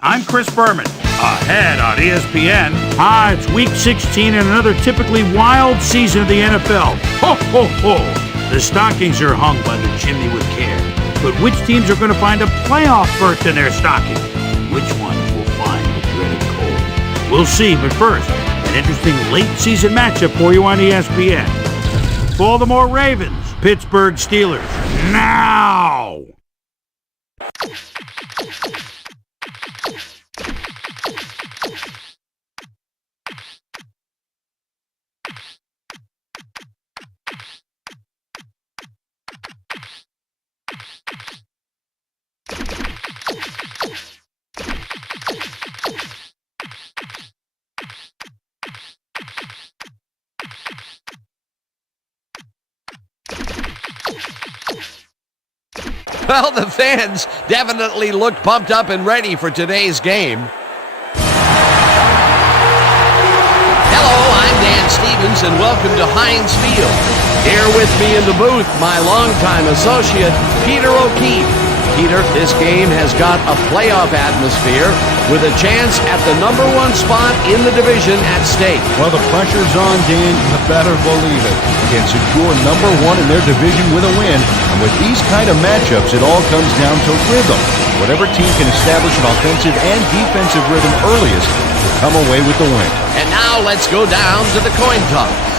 Hi, I'm Chris Berman. Ahead on ESPN. Hi, it's Week 16 and another typically wild season of the NFL. Ho, ho, ho! The stockings are hung by the chimney with care. But which teams are going to find a playoff berth in their stocking? Which ones will find the dreaded cold? We'll see, but first, an interesting late-season matchup for you on ESPN. Baltimore Ravens, Pittsburgh Steelers. Now! Well, the fans definitely look pumped up and ready for today's game. Hello, I'm Dan Stevens, and welcome to Heinz Field. Here with me in the booth, my longtime associate, Peter O'Keefe. Peter, this game has got a playoff atmosphere with a chance at the #1 spot in the division at stake. Well, the pressure's on, Dan. You better believe it. Can secure #1 in their division with a win. And with these kind of matchups, it all comes down to rhythm. Whatever team can establish an offensive and defensive rhythm earliest will come away with the win. And now let's go down to the coin toss.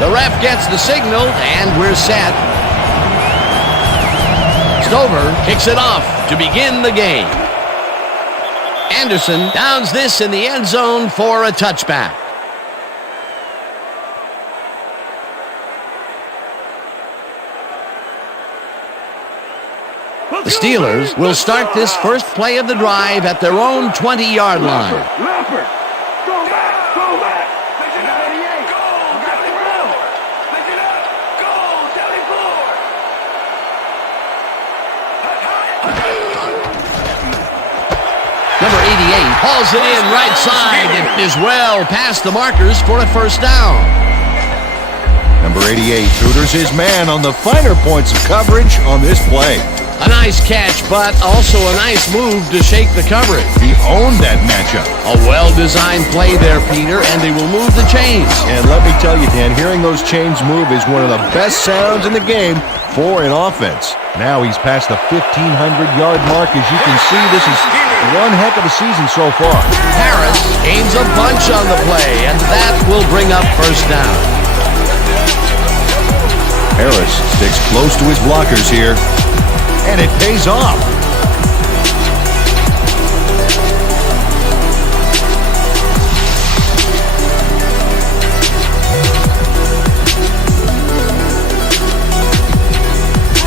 The ref gets the signal, and we're set. Stover kicks it off to begin the game. Anderson downs this in the end zone for a touchback. The Steelers will start this first play of the drive at their own 20-yard line. Go back! Go back! Number 88 hauls it in right side and is well past the markers for a first down. Number 88 tutors his man on the finer points of coverage on this play. A nice catch, but also a nice move to shake the coverage. He owned that matchup. A well-designed play there, Peter, and they will move the chains. And let me tell you, Dan, hearing those chains move is one of the best sounds in the game for an offense. Now he's past the 1,500-yard mark. As you can see, this is one heck of a season so far. Harris gains a bunch on the play, and that will bring up first down. Harris sticks close to his blockers here, and it pays off.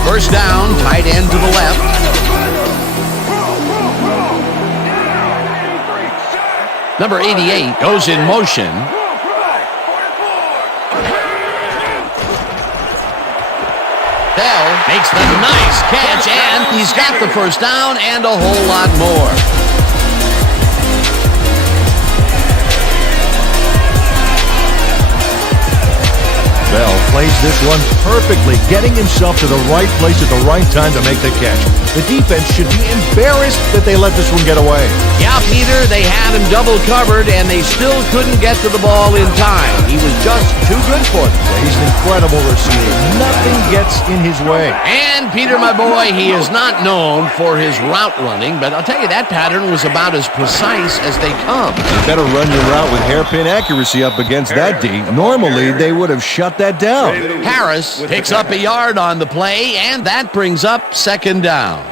First down, tight end to the left. Number 88 goes in motion. Bell makes the nice catch, and he's got the first down and a whole lot more. Bell plays this one perfectly, getting himself to the right place at the right time to make the catch. The defense should be embarrassed that they let this one get away. Yeah, Peter, they had him double covered, and they still couldn't get to the ball in time. He was just too good for them. Yeah, he's an incredible receiver. Nothing gets in his way. And Peter, my boy, he is not known for his route running, but I'll tell you, that pattern was about as precise as they come. You better run your route with hairpin accuracy up against that D. Normally, they would have shut that down. Harris picks up a yard on the play, and that brings up second down.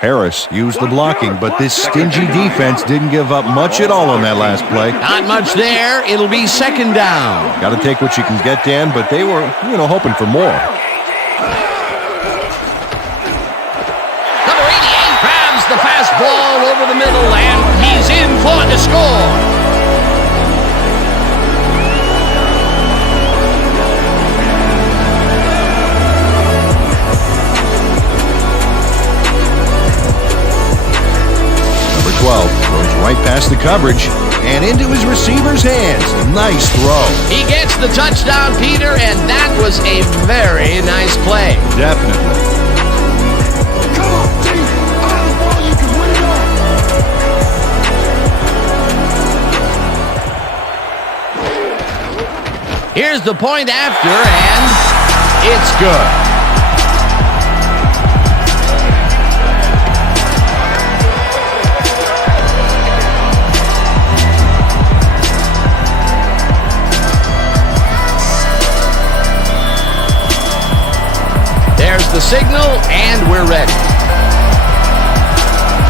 Harris used the blocking, but this stingy defense didn't give up much at all on that last play. Not much there. It'll be second down. Got to take what you can get, Dan, but they were, hoping for more. Number 88 grabs the fastball over the middle, and he's in for the score. Number 12 goes right past the coverage and into his receiver's hands. Nice throw. He gets the touchdown, Peter, and that was a very nice play. Definitely. Come on, team. On the ball, you can win it all. Here's the point after, and it's good. There's the signal, and we're ready.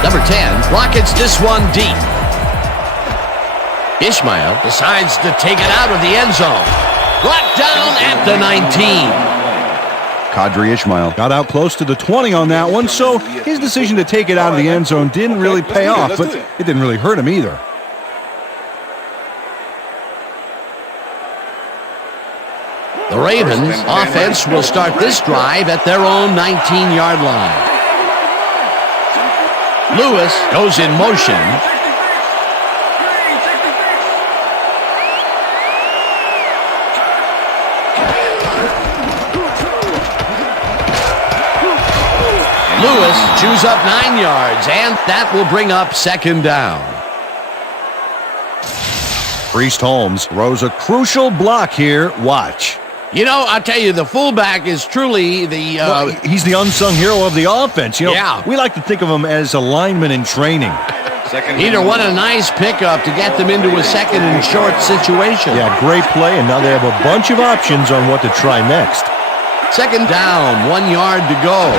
Number 10 rockets this one deep. Ishmael decides to take it out of the end zone. Brought down at the 19. Kadri Ishmael got out close to the 20 on that one, so his decision to take it out of the end zone didn't really pay off, but it didn't really hurt him either. The Ravens offense will start this drive at their own 19-yard line. Lewis goes in motion. Lewis chews up 9 yards, and that will bring up second down. Priest Holmes throws a crucial block here. Watch. I'll tell you, the fullback is truly the... He's the unsung hero of the offense. Yeah. We like to think of him as a lineman in training. Peter, what a nice pickup to get them into a second and short situation. Yeah, great play, and now they have a bunch of options on what to try next. Second down, 1 yard to go.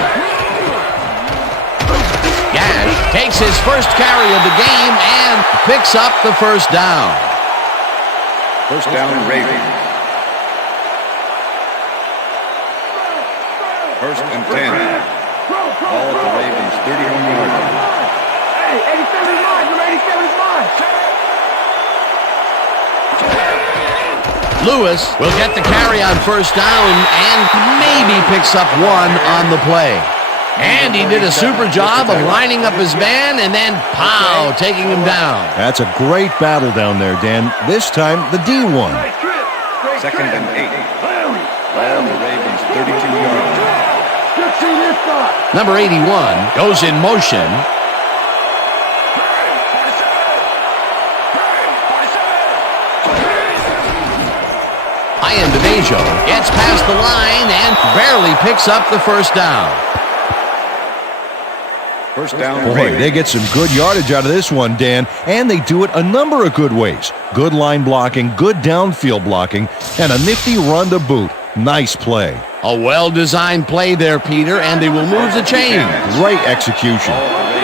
Gash takes his first carry of the game and picks up the first down. First down, Ravens. First and 10. Ball at the Ravens, 31-yard line. Hey, 87 is mine. Number 87 is mine. Lewis will get the carry on first down and maybe picks up one on the play. And he did a super job of lining up his man and then, pow, taking him down. That's a great battle down there, Dan. This time, the D won. Second and 8. Ball at the Ravens, 32-yard line. Number 81 goes in motion. Ian DeVajo gets past the line and barely picks up the first down. First down, Boy, Ravens. they get some good yardage out of this one, Dan, and they do it a number of good ways. Good line blocking, good downfield blocking, and a nifty run to boot. Nice play. A well-designed play there, Peter, and they will move the chains. Great execution.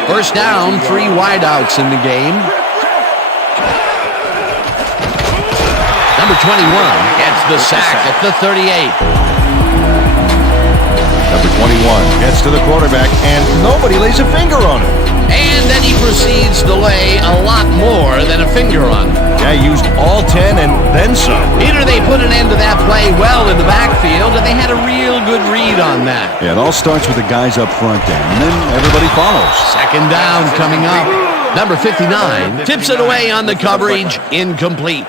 First down, 3 wideouts in the game. Number 21 gets the sack at the 38. Number 21 gets to the quarterback, and nobody lays a finger on him. And then he proceeds to lay a lot more than a finger on him. Yeah, he used all 10 and then some. Peter, they put an end to that play well in the backfield, and they had a real good read on that. Yeah, it all starts with the guys up front, Dan, and then everybody follows. Second down coming up. Number 59 tips it away on the coverage, incomplete.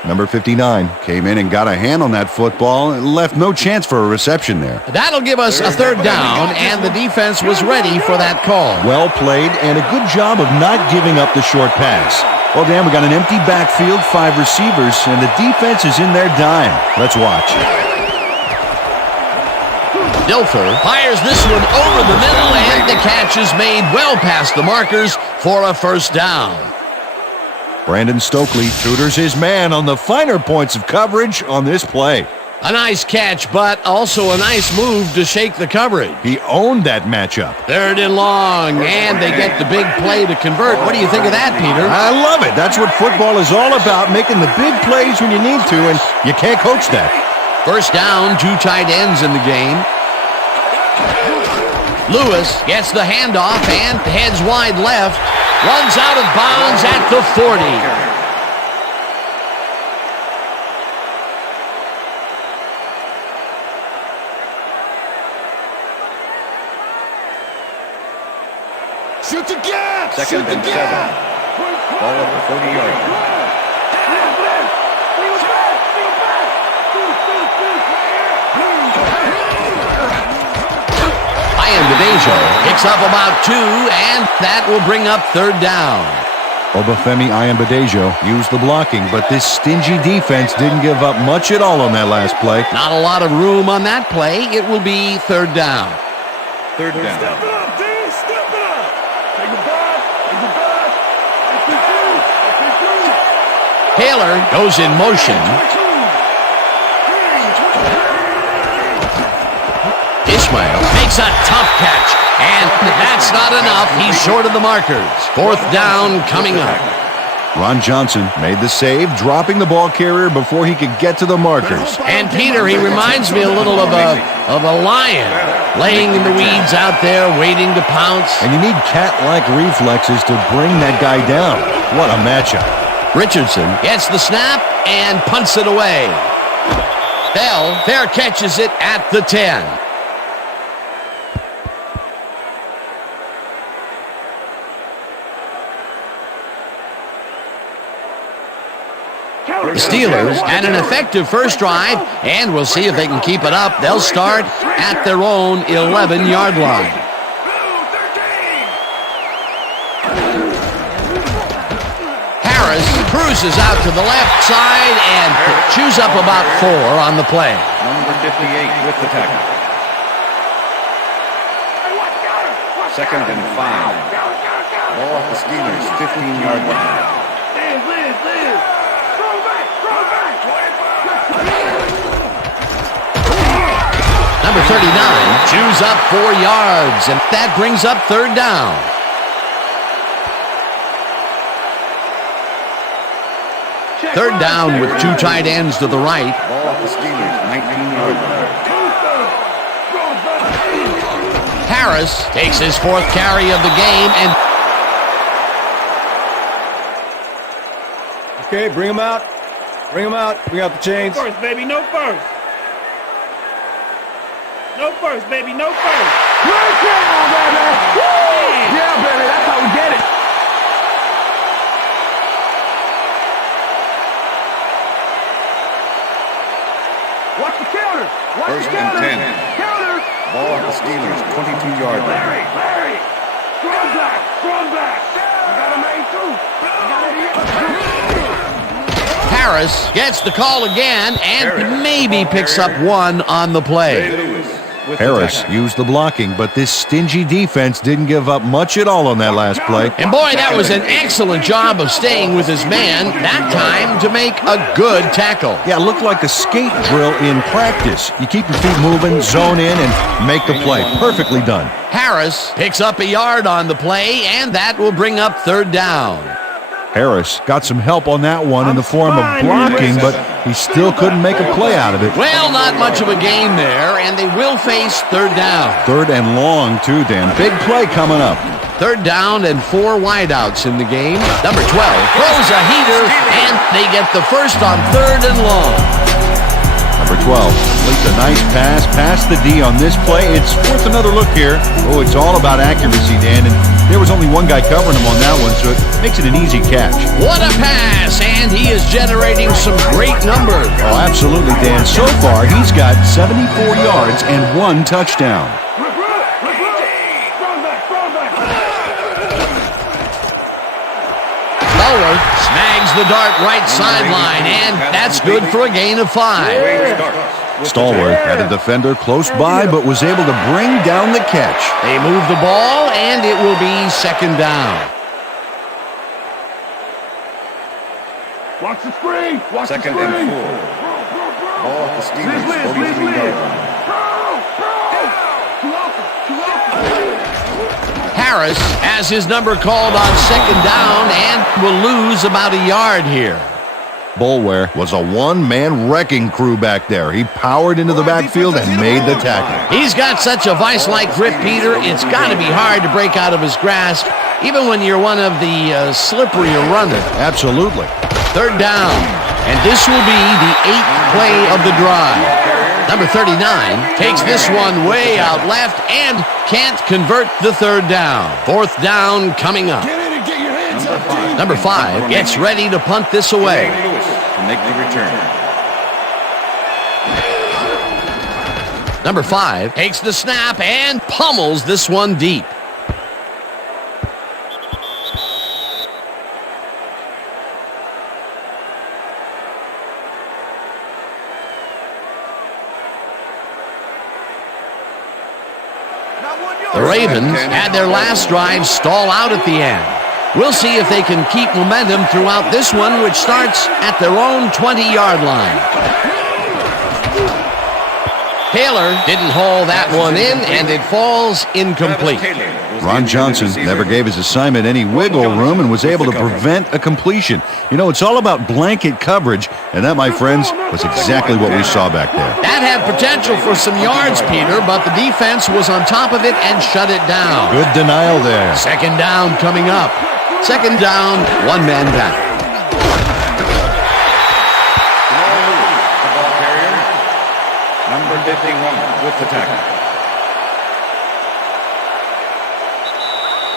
Number 59 came in and got a hand on that football and left no chance for a reception there. That'll give us a third down, and the defense was ready for that call. Well played, and a good job of not giving up the short pass. Well, Dan, we got an empty backfield, 5 receivers, and the defense is in their dime. Let's watch. Dilfer fires this one over the middle, and the catch is made well past the markers for a first down. Brandon Stokely tutors his man on the finer points of coverage on this play. A nice catch, but also a nice move to shake the coverage. He owned that matchup. 3rd and long, and they get the big play to convert. What do you think of that, Peter? I love it. That's what football is all about, making the big plays when you need to, and you can't coach that. 1st down, 2 tight ends in the game. Lewis gets the handoff and heads wide left. Runs out of bounds at the 40. Shoot the gap! 2nd and 7. Ball at the 40-yard line. Ayanbadejo picks up about 2, and that will bring up 3rd down. Obafemi Ayanbadejo used the blocking, but this stingy defense didn't give up much at all on that last play. Not a lot of room on that play. It will be 3rd down. 3rd down. Step it up, D! Step it up! Take the ball! Take the ball! Taylor goes in motion. Ishmael makes a tough catch, and that's not enough. He's short of the markers. 4th down coming up. Ron Johnson made the save, dropping the ball carrier before he could get to the markers. And Peter, he reminds me a little of a lion, laying in the weeds out there, waiting to pounce. And you need cat-like reflexes to bring that guy down. What a matchup. Richardson gets the snap and punts it away. Bell fair catches it at the 10. The Steelers had an effective first drive, and we'll see if they can keep it up. They'll start at their own 11-yard line. Harris cruises out to the left side and chews up about 4 on the play. Number 58 with the tackle. 2nd and 5. Ball at the Steelers' 15-yard line. Number 39 chews up 4 yards, and that brings up 3rd down. Third down with 2 tight ends to the right. Ball at the Steelers' 19-yard line. Harris takes his 4th carry of the game, and okay, bring him out. Bring him out. Bring out the chains. No first, baby. No first. No first, baby. No first. Right down, baby! Woo! Yeah, baby, that's how we get it. Watch the counter! Watch 1st the and counter! 10. Counter! Ball at the Steelers' 22-yard line. Larry! Strong back! Strong back! I got him made too! Harris gets the call again and maybe picks up 1 on the play. Harris used the blocking, but this stingy defense didn't give up much at all on that last play. And boy, that was an excellent job of staying with his man, that time to make a good tackle. Yeah, it looked like a skate drill in practice. You keep your feet moving, zone in, and make the play. Perfectly done. Harris picks up a yard on the play, and that will bring up 3rd down. Harris got some help on that one in the form of blocking, but he still couldn't make a play out of it. Well, not much of a gain there, and they will face 3rd down. 3rd and long, too, Dan. Big play coming up. 3rd down and 4 wideouts in the game. Number 12 throws a heater, and they get the first on 3rd and long. Number 12 completes a nice pass past the D on this play. It's worth another look here. Oh, it's all about accuracy, Dan, and there was only one guy covering him on that one, so it makes it an easy catch. What a pass, and he is generating some great numbers. Oh, absolutely, Dan. So far, he's got 74 yards and 1 touchdown. Bellworth snags the dart right sideline, and that's good for a gain of 5. Stallworth had a defender close by, but was able to bring down the catch. They move the ball, and it will be 2nd down. Watch the screen! Watch the 2nd screen! and 4. Ball at the Steelers' 43-yard line. Harris has his number called on second down and will lose about a yard here. Boulware was a one-man wrecking crew back there. He powered into the backfield and made the tackle. He's got such a vice-like grip, Peter. It's got to be hard to break out of his grasp, even when you're one of the slipperier runners. Absolutely. Third down, and this will be the 8th play of the drive. Number 39 takes this one way out left and can't convert the third down. Fourth down coming up. Number 5 gets ready to punt this away. To make the return. Number 5 takes the snap and pummels this one deep. The Ravens had their last drive stall out at the end. We'll see if they can keep momentum throughout this one, which starts at their own 20-yard line. Taylor didn't haul that one in, and it falls incomplete. Ron Johnson never gave his assignment any wiggle room and was able to prevent a completion. You know, it's all about blanket coverage, and that, my friends, was exactly what we saw back there. That had potential for some yards, Peter, but the defense was on top of it and shut it down. Good denial there. Second down coming up. Second down, one man down. The ball carrier, number 51, with the tackle.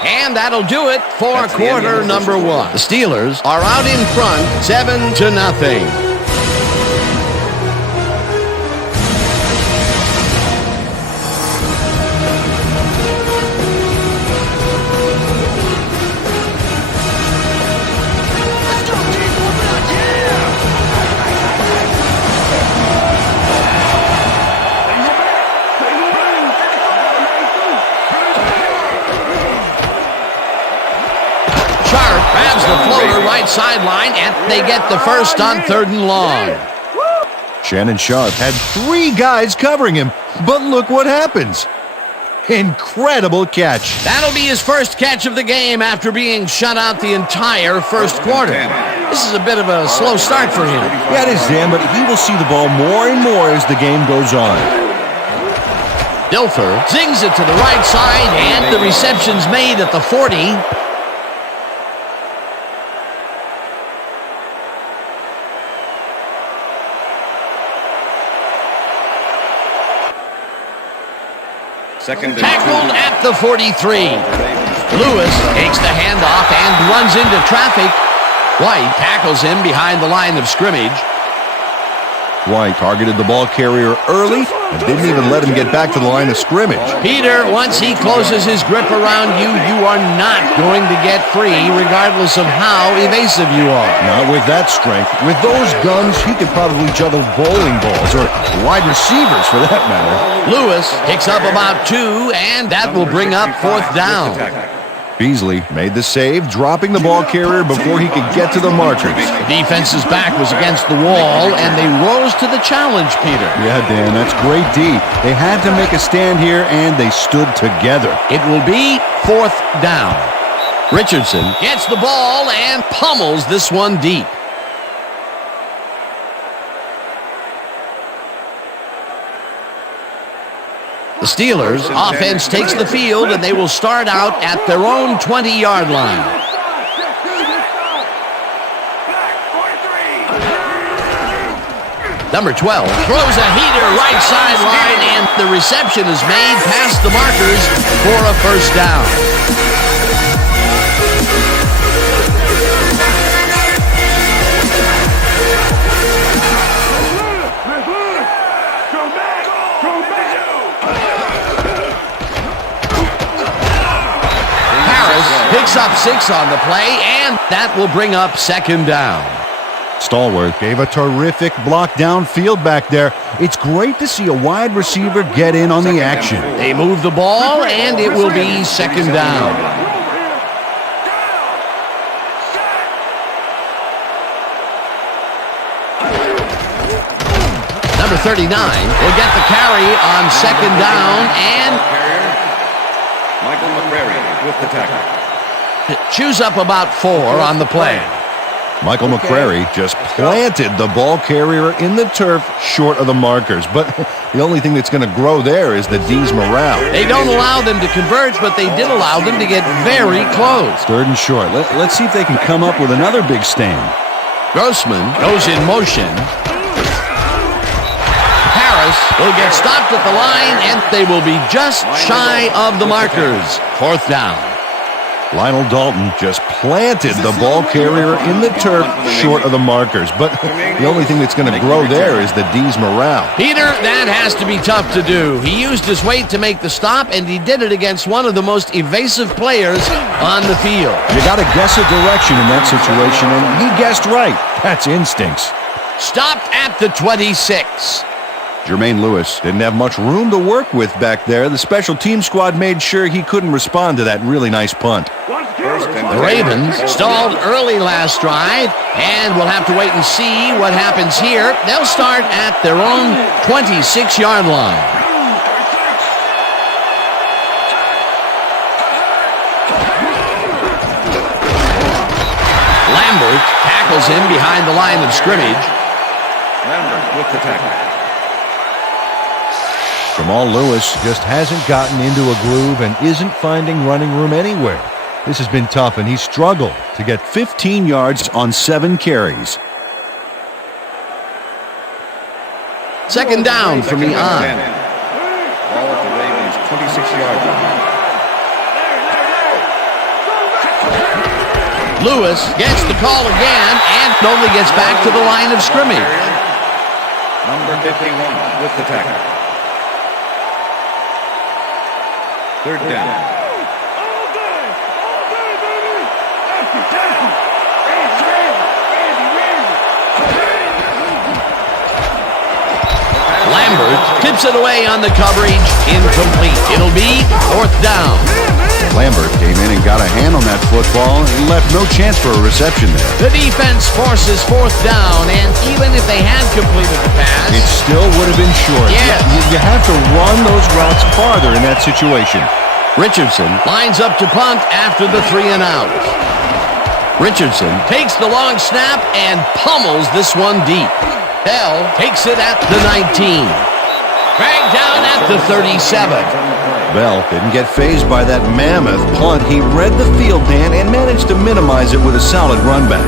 And that'll do it for quarter number 1. The Steelers are out in front, 7-0. Grabs the floater right sideline, and they get the first on 3rd and long. Shannon Sharp had 3 guys covering him, but look what happens. Incredible catch. That'll be his first catch of the game after being shut out the entire first quarter. This is a bit of a slow start for him. Yeah, it is, Dan, but he will see the ball more and more as the game goes on. Dilfer zings it to the right side, and the reception's made at the 40. Tackled at the 43. Lewis takes the handoff and runs into traffic. White tackles him behind the line of scrimmage. White targeted the ball carrier early and didn't even let him get back to the line of scrimmage. Peter, once he closes his grip around you, you are not going to get free regardless of how evasive you are. Not with that strength. With those guns, he could probably juggle bowling balls or wide receivers for that matter. Lewis picks up about 2, and that will bring up 4th down. Beasley made the save, dropping the ball carrier before he could get to the markers. The defense's back was against the wall, and they rose to the challenge, Peter. Yeah, Dan, that's great D. They had to make a stand here, and they stood together. It will be 4th down. Richardson gets the ball and pummels this one deep. The Steelers' offense takes the field, and they will start out at their own 20-yard line. Number 12 throws a heater right sideline, and the reception is made past the markers for a first down. Picks up 6 on the play, and that will bring up 2nd down. Stallworth gave a terrific block downfield back there. It's great to see a wide receiver get in on the action. They move the ball, and it will be 2nd down. Number 39 will get the carry on second down and Michael McCrary with the tackle. chews up about 4 on the play. Michael McCrary just planted the ball carrier in the turf short of the markers. But the only thing that's going to grow there is the D's morale. They don't allow them to converge, but they did allow them to get very close. 3rd and short. Let's see if they can come up with another big stand. Grossman goes in motion. Harris will get stopped at the line, and they will be just shy of the markers. 4th down. Lionel Dalton just planted the ball carrier in the turf short of the markers. But the only thing that's going to grow there is the D's morale. Peter, that has to be tough to do. He used his weight to make the stop, and he did it against one of the most evasive players on the field. You got to guess a direction in that situation, and he guessed right. That's instincts. Stopped at the 26. Jermaine Lewis didn't have much room to work with back there. The special team squad made sure he couldn't respond to that really nice punt. The Ravens stalled early last drive, and we'll have to wait and see what happens here. They'll start at their own 26-yard line. Lambert tackles him behind the line of scrimmage. Lambert with the tackle. Jamal Lewis just hasn't gotten into a groove and isn't finding running room anywhere. This has been tough, and he's struggled to get 15 yards on 7 carries. 2nd down from the on. Ball at the Ravens' 26-yard line. Lewis gets the call again and only gets back to the line of scrimmage. Number 51 with the tackle. 3rd down. Lambert tips it away on the coverage. Incomplete. It'll be 4th down. Lambert came in and got a hand on that football and left no chance for a reception there. The defense forces 4th down, and even if they had completed the pass, It still would have been short. Yes. You have to run those routes farther in that situation. Richardson lines up to punt after the 3 and out. Richardson takes the long snap and pummels this one deep. Bell takes it at the 19. Dragged down at the 37. Bell didn't get fazed by that mammoth punt. He read the field, Dan, and managed to minimize it with a solid run back.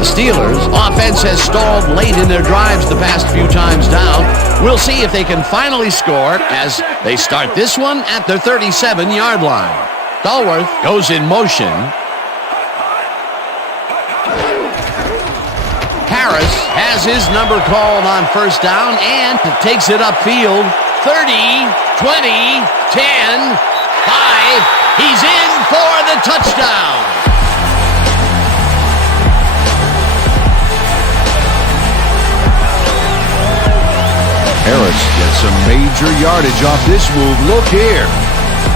The Steelers' offense has stalled late in their drives the past few times down. We'll see if they can finally score as they start this one at their 37-yard line. Dalworth goes in motion. Harris has his number called on 1st down and takes it upfield. 30, 20, 10, 5. He's in for the touchdown. Harris gets some major yardage off this move. Look here.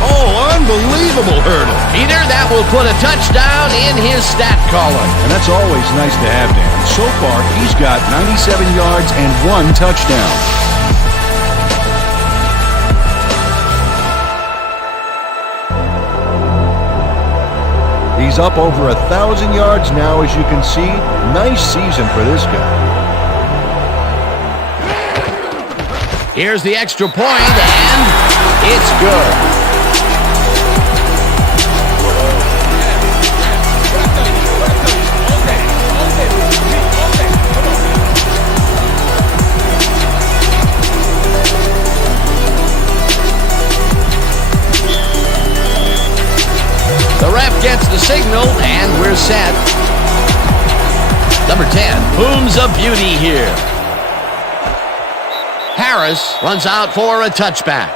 Oh, unbelievable hurdle. Peter, that will put a touchdown in his stat column. And that's always nice to have, Dan. So far, he's got 97 yards and 1 touchdown. He's up over 1,000 yards now, as you can see. Nice season for this guy. Here's the extra point, and it's good. The ref gets the signal, and we're set. Number 10, booms of beauty here. Harris runs out for a touchback.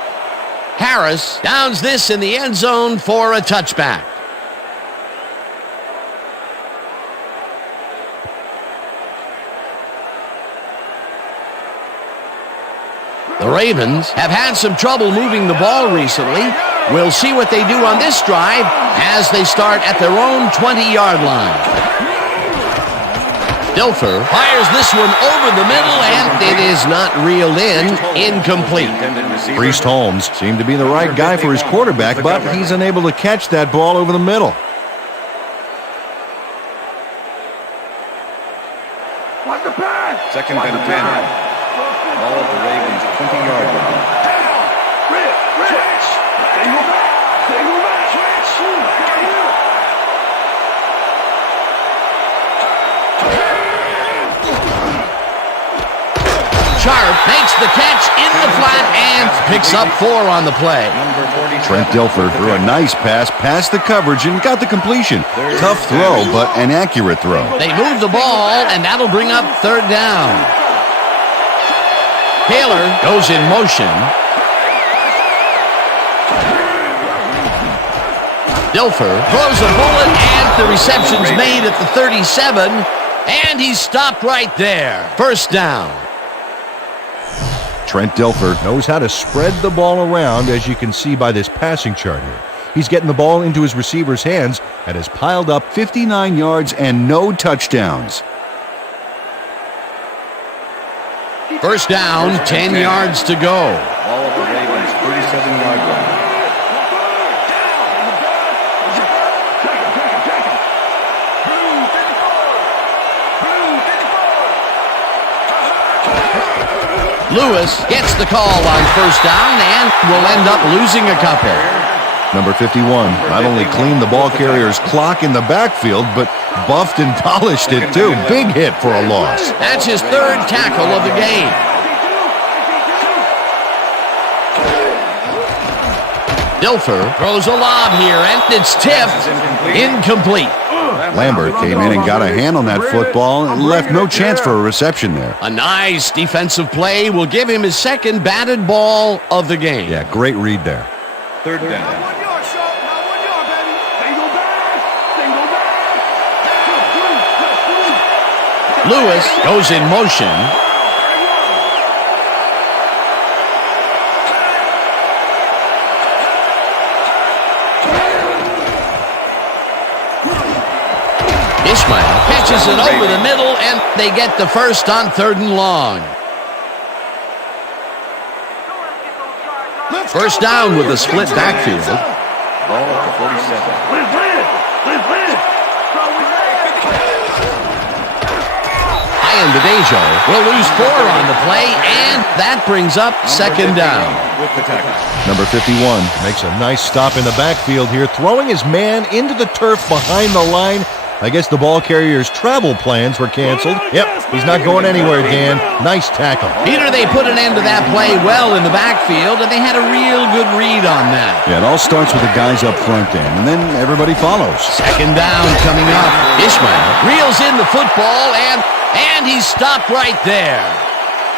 Harris downs this in the end zone for a touchback. The Ravens have had some trouble moving the ball recently. We'll see what they do on this drive as they start at their own 20-yard line. Dilfer fires this one over the middle, and it is not reeled in. Incomplete. Priest Holmes seemed to be the right guy for his quarterback, but he's unable to catch that ball over the middle. What's the pass? Second and 10. Ball at the Ravens' 20-yard line. Rip. Single back. Sharp makes the catch in the flat and picks up 4 on the play. Trent Dilfer threw a nice pass past the coverage and got the completion. Tough throw, but an accurate throw. They move the ball, and that'll bring up 3rd down. Taylor goes in motion. Dilfer throws a bullet, and the reception's made at the 37, and he's stopped right there. 1st down. Trent Dilfer knows how to spread the ball around, as you can see by this passing chart here. He's getting the ball into his receiver's hands and has piled up 59 yards and no touchdowns. 1st down, 10 yards to go. Ball at the Ravens' 37-yard line. Lewis gets the call on 1st down and will end up losing a couple. Number 51 not only cleaned the ball carrier's clock in the backfield, but buffed and polished it too. Big hit for a loss. That's his 3rd tackle of the game. Dilfer throws a lob here, and it's tipped. Incomplete. Lambert came in and got a hand on that football and left no chance for a reception there. A nice defensive play will give him his 2nd batted ball of the game. Yeah, great read there. 3rd down. Lewis goes in motion. Ishmael catches it over the middle, and they get the 1st on 3rd and long. 1st down with a split backfield. Ball at the 47. Ian Badejo will lose 4 on the play, and that brings up 2nd down. With the tackle. Number 51 makes a nice stop in the backfield here, throwing his man into the turf behind the line. I guess the ball carrier's travel plans were canceled. Yep, he's not going anywhere, Dan. Nice tackle. Peter, they put an end to that play well in the backfield, and they had a real good read on that. Yeah, it all starts with the guys up front, Dan, and then everybody follows. 2nd down coming up. Ishmael reels in the football, and he's stopped right there.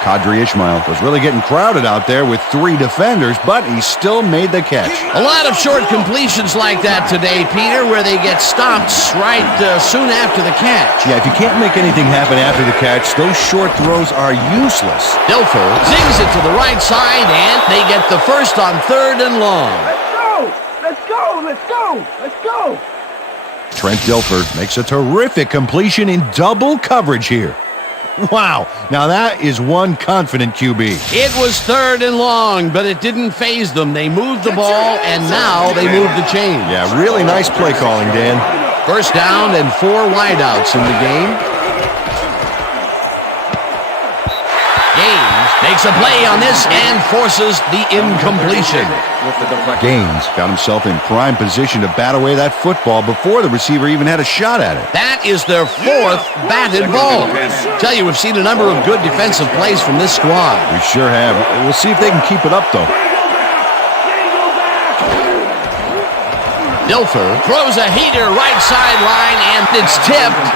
Kadri Ishmael was really getting crowded out there with 3 defenders, but he still made the catch. A lot of short completions like that today, Peter, where they get stopped right soon after the catch. Yeah, if you can't make anything happen after the catch, those short throws are useless. Dilfer zings it to the right side, and they get the 1st on 3rd and long. Let's go. Trent Dilfer makes a terrific completion in double coverage here. Wow, now that is one confident QB. It was 3rd and long, but it didn't faze them. They moved the ball, and now they moved the chains. Yeah, really nice play calling, Dan. 1st down and 4 wideouts in the game. Gaines makes a play on this and forces the incompletion. Gaines got himself in prime position to bat away that football before the receiver even had a shot at it. That is their 4th batted ball. Tell you, we've seen a number of good defensive plays from this squad. We sure have. We'll see if they can keep it up, though. Dilfer throws a heater right sideline, and it's tipped.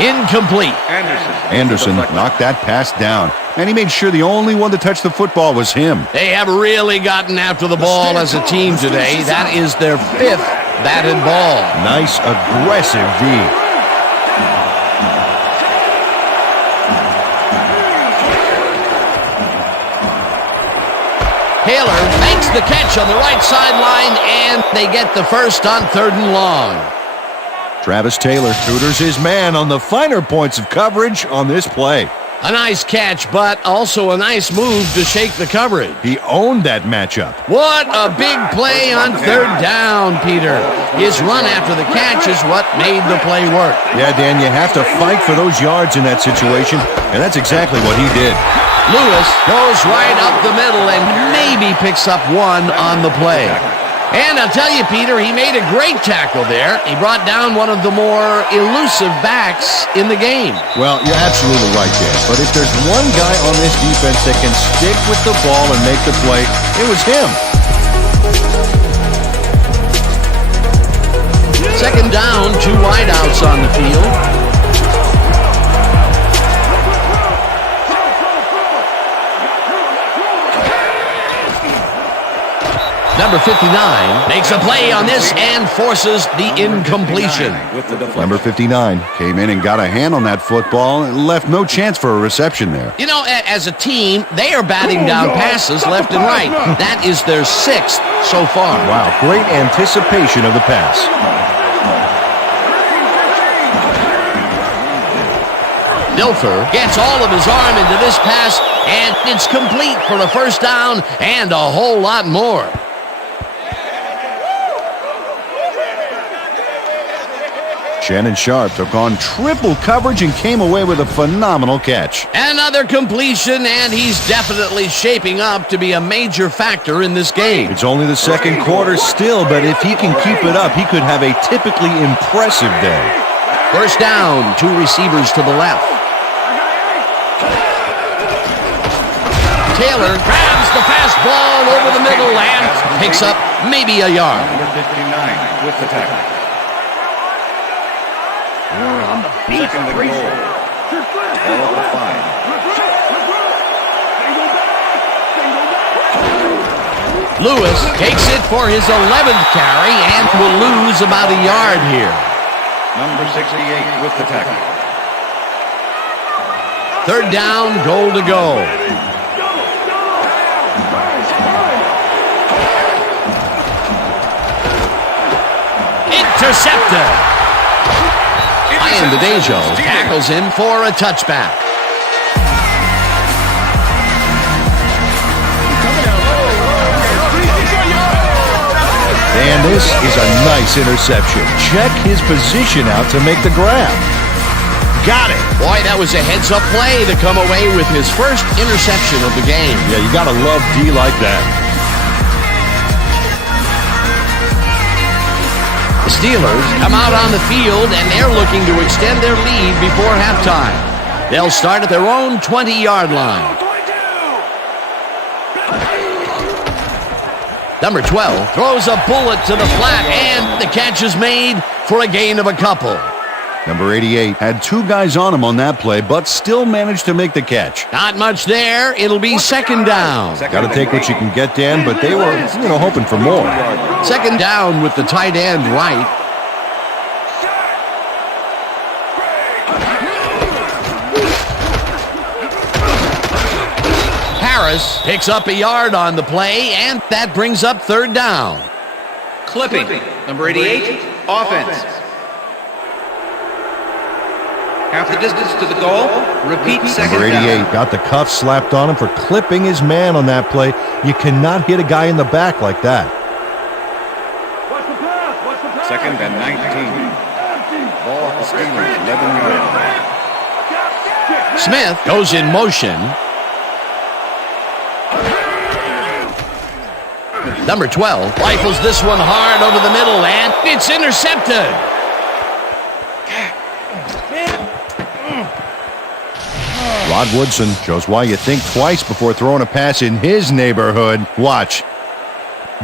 Incomplete. Anderson knocked that pass down, and he made sure the only one to touch the football was him. They have really gotten after the ball as a team today. That is their 5th batted ball. Nice, aggressive D. Taylor makes the catch on the right sideline, and they get the 1st on 3rd and long. Travis Taylor tutors his man on the finer points of coverage on this play. A nice catch, but also a nice move to shake the coverage. He owned that matchup. What a big play on third down, Peter. His run after the catch is what made the play work. Yeah, Dan, you have to fight for those yards in that situation, and that's exactly what he did. Lewis goes right up the middle and maybe picks up one on the play. And I'll tell you, Peter, he made a great tackle there. He brought down one of the more elusive backs in the game. Well, you're absolutely right, Dan. But if there's one guy on this defense that can stick with the ball and make the play, it was him. Second down, 2 wideouts on the field. Number 59 makes a play on this and forces the incompletion. Number 59 came in and got a hand on that football and left no chance for a reception there. You know, as a team, they are batting down passes left and right. That is their 6th so far. Wow, great anticipation of the pass. Dilfer gets all of his arm into this pass, and it's complete for a first down and a whole lot more. Shannon Sharp took on triple coverage and came away with a phenomenal catch. Another completion, and he's definitely shaping up to be a major factor in this game. It's only the second quarter still, but if he can keep it up, he could have a typically impressive day. First down, 2 receivers to the left. Taylor grabs the fastball over the middle and picks up maybe a yard. Number 59 with the tackle. Second and goal. Ball at the 5. Lewis takes it for his 11th carry and will lose about a yard here. Number 68 with the tackle. Third down, goal to go. Intercepted. Ian Badejo tackles him for a touchback. And this is a nice interception. Check his position out to make the grab. Got it. Boy, that was a heads-up play to come away with his first interception of the game. Yeah, you got to love D like that. The Steelers come out on the field, and they're looking to extend their lead before halftime. They'll start at their own 20-yard line. Number 12 throws a bullet to the flat, and the catch is made for a gain of a couple. Number 88 had 2 guys on him on that play, but still managed to make the catch. Not much there. It'll be second down. Got to take what you can get, Dan, but they were, hoping for more. Second down with the tight end right. Harris picks up a yard on the play, and that brings up third down. Clipping, number 88, offense. Half the distance to the goal. Repeat second Number 88 down. got the cuff slapped on him for clipping his man on that play. You cannot hit a guy in the back like that. Second and 19. Ball at the Steelers, 11 yards. Smith goes in motion. Number 12 rifles this one hard over the middle, and it's intercepted. Rod Woodson shows why you think twice before throwing a pass in his neighborhood. Watch.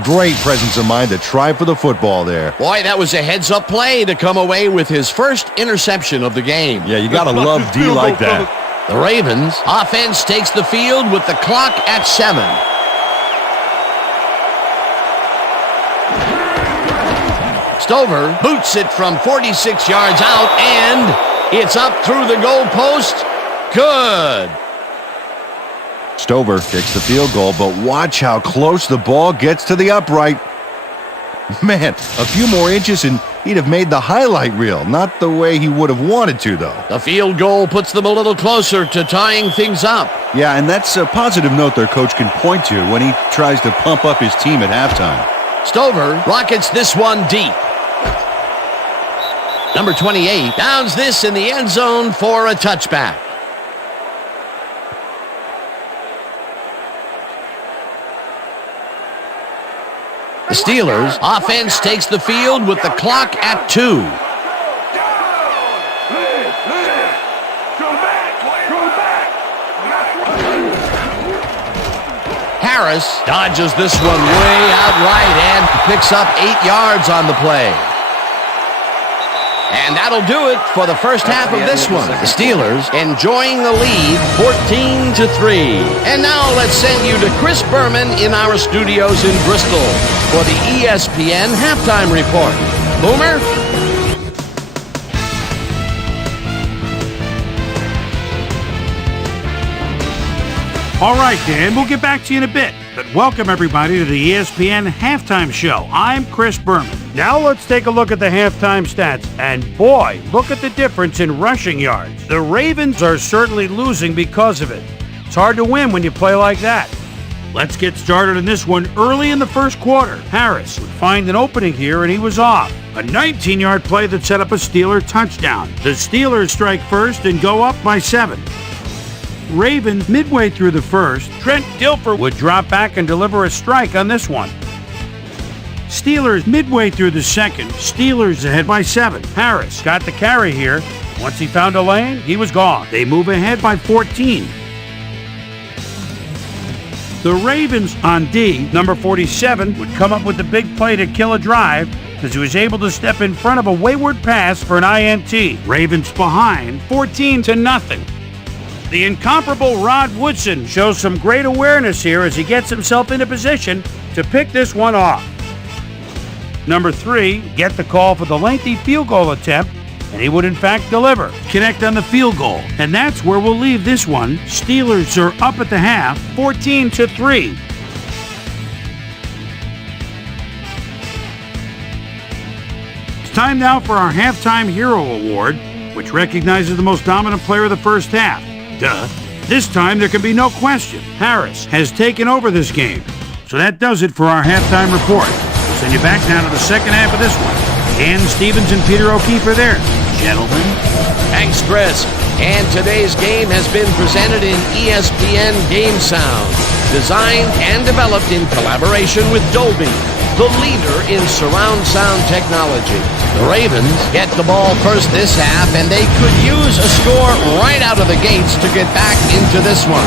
Great presence of mind to try for the football there. Boy, that was a heads-up play to come away with his first interception of the game. Yeah, you got to love D like that. The Ravens offense takes the field with the clock at 7. Stover boots it from 46 yards out, and it's up through the goalpost. Good. Stover kicks the field goal, but watch how close the ball gets to the upright. Man, a few more inches and he'd have made the highlight reel. Not the way he would have wanted to, though. The field goal puts them a little closer to tying things up. Yeah, and that's a positive note their coach can point to when he tries to pump up his team at halftime. Stover rockets this one deep. Number 28 downs this in the end zone for a touchback. The Steelers' offense takes the field with the clock at 2. Harris dodges this one way out right and picks up 8 yards on the play. And that'll do it for the first half of this one. The Steelers enjoying the lead 14-3. And now let's send you to Chris Berman in our studios in Bristol for the ESPN halftime report. Boomer? All right, Dan, we'll get back to you in a bit. But welcome, everybody, to the ESPN Halftime Show. I'm Chris Berman. Now let's take a look at the halftime stats. And boy, look at the difference in rushing yards. The Ravens are certainly losing because of it. It's hard to win when you play like that. Let's get started in this one early in the first quarter. Harris would find an opening here, and he was off. A 19-yard play that set up a Steeler touchdown. The Steelers strike first and go up by 7. Ravens midway through the first, Trent Dilfer would drop back and deliver a strike on this one. Steelers midway through the second, Steelers ahead by 7. Harris got the carry here. Once he found a lane, he was gone. They move ahead by 14. The Ravens on D, number 47, would come up with the big play to kill a drive as he was able to step in front of a wayward pass for an INT. Ravens behind 14-0. The incomparable Rod Woodson shows some great awareness here as he gets himself into position to pick this one off. Number 3, get the call for the lengthy field goal attempt, and he would in fact deliver. Connect on the field goal, and that's where we'll leave this one. Steelers are up at the half, 14-3. It's time now for our Halftime Hero Award, which recognizes the most dominant player of the first half. Duh. This time there can be no question. Harris has taken over this game. So that does it for our halftime report. We'll send you back now to the second half of this one. Dan Stevens and Peter O'Keefe are there. Gentlemen. Thanks, Chris. And today's game has been presented in ESPN Game Sound, designed and developed in collaboration with Dolby, the leader in surround sound technology. The Ravens get the ball first this half, and they could use a score right out of the gates to get back into this one.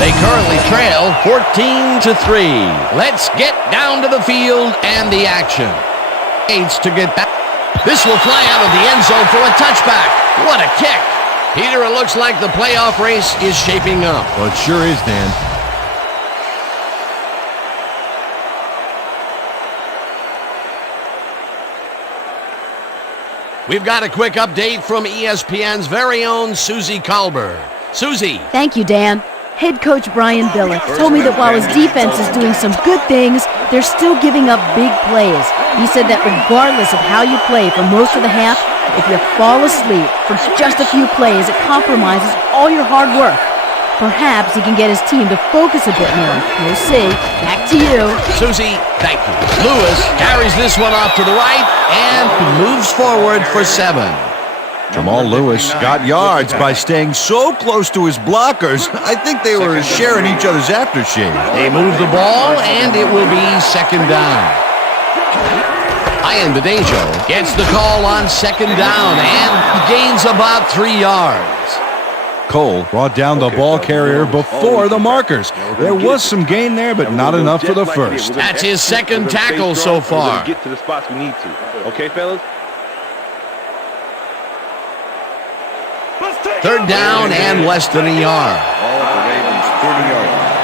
They currently trail 14-3. Let's get down to the field and the action. Gates to get back. This will fly out of the end zone for a touchback. What a kick. Peter, it looks like the playoff race is shaping up. Well, it sure is, Dan. We've got a quick update from ESPN's very own Susie Colbert. Susie. Thank you, Dan. Head coach Brian Billick told me that while his defense is doing some good things, they're still giving up big plays. He said that regardless of how you play for most of the half, if you fall asleep for just a few plays, it compromises all your hard work. Perhaps he can get his team to focus a bit more. We'll see. Back to you. Susie, thank you. Lewis carries this one off to the right and moves forward for 7. Jamal Lewis got yards by staying so close to his blockers. I think they were sharing each other's aftershave. They move the ball, and it will be second down. Ian Badejo gets the call on second down and gains about 3 yards. Cole brought down the ball carrier before the markers. There was some gain there, but not enough for the first. That's his second tackle so far. Get to the spots we need to. Okay, fellas? Third down and less than a yard. All of the Ravens 30-yard line.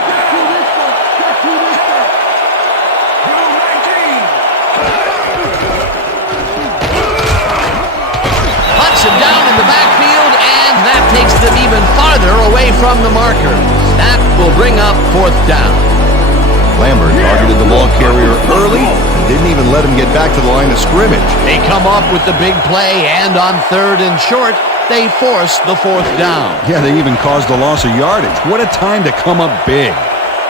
Hunts him down in the backfield, and that takes them even farther away from the markers. That will bring up fourth down. Lambert targeted the ball carrier early and didn't even let him get back to the line of scrimmage. They come up with the big play, and on 3rd and short, they force the 4th down. Yeah, they even caused a loss of yardage. What a time to come up big.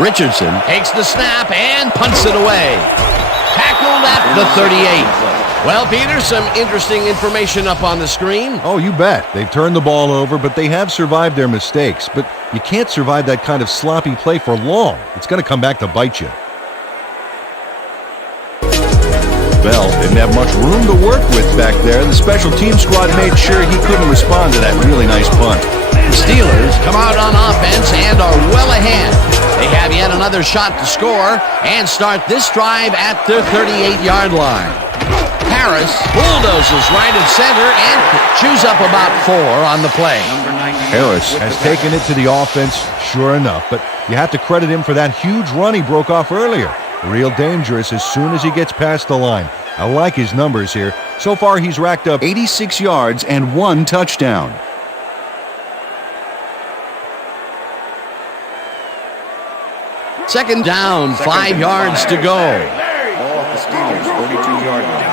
Richardson takes the snap and punts it away. Tackled at the 38. Well, Peter, some interesting information up on the screen. Oh, you bet. They've turned the ball over, but they have survived their mistakes. But you can't survive that kind of sloppy play for long. It's going to come back to bite you. Bell didn't have much room to work with back there. The special team squad made sure he couldn't respond to that really nice punt. The Steelers come out on offense and are well ahead. They have yet another shot to score and start this drive at their 38-yard line. Harris bulldozes right at center and chews up about 4 on the play. Harris has taken it to the offense, sure enough, but you have to credit him for that huge run he broke off earlier. Real dangerous as soon as he gets past the line. I like his numbers here. So far, he's racked up 86 yards and 1 touchdown. Second down, 5 yards to go. Ball at the Steelers' 42-yard line.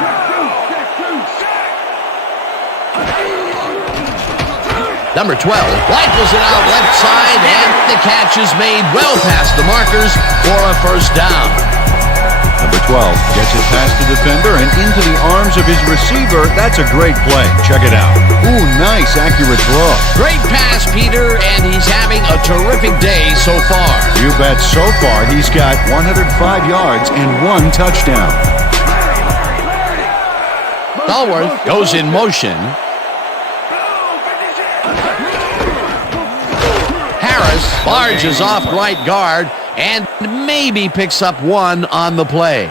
Number 12 rifles it out left side, and the catch is made well past the markers for a 1st down. Number 12 gets it past the defender and into the arms of his receiver. That's a great play. Check it out. Ooh, nice, accurate throw. Great pass, Peter, and he's having a terrific day so far. You bet. So far, he's got 105 yards and 1 touchdown. Stallworth goes in motion. Harris barges off right guard and maybe picks up 1 on the play.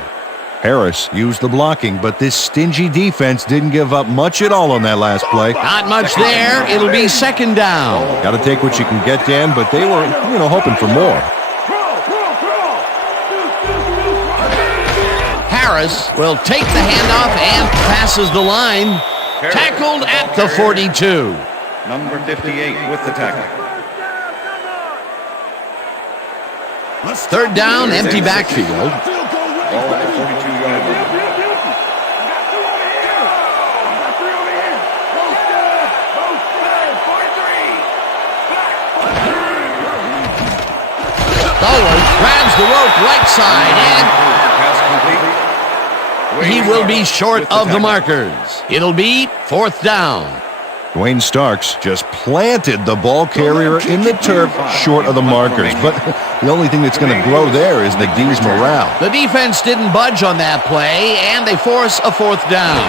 Harris used the blocking, but this stingy defense didn't give up much at all on that last play. Not much there. It'll be 2nd down. Got to take what you can get, Dan, but they were, hoping for more. Harris will take the handoff and passes the line. Tackled at the 42. Number 58 with the tackle. 3rd down, empty backfield. Ball at the 42-yard line. Stallworth grabs the rope right side, and he will be short of the markers. It'll be 4th down. Dwayne Starks just planted the ball carrier in the turf short of the markers. But the only thing that's going to grow there is the D's morale. The defense didn't budge on that play, and they force a 4th down.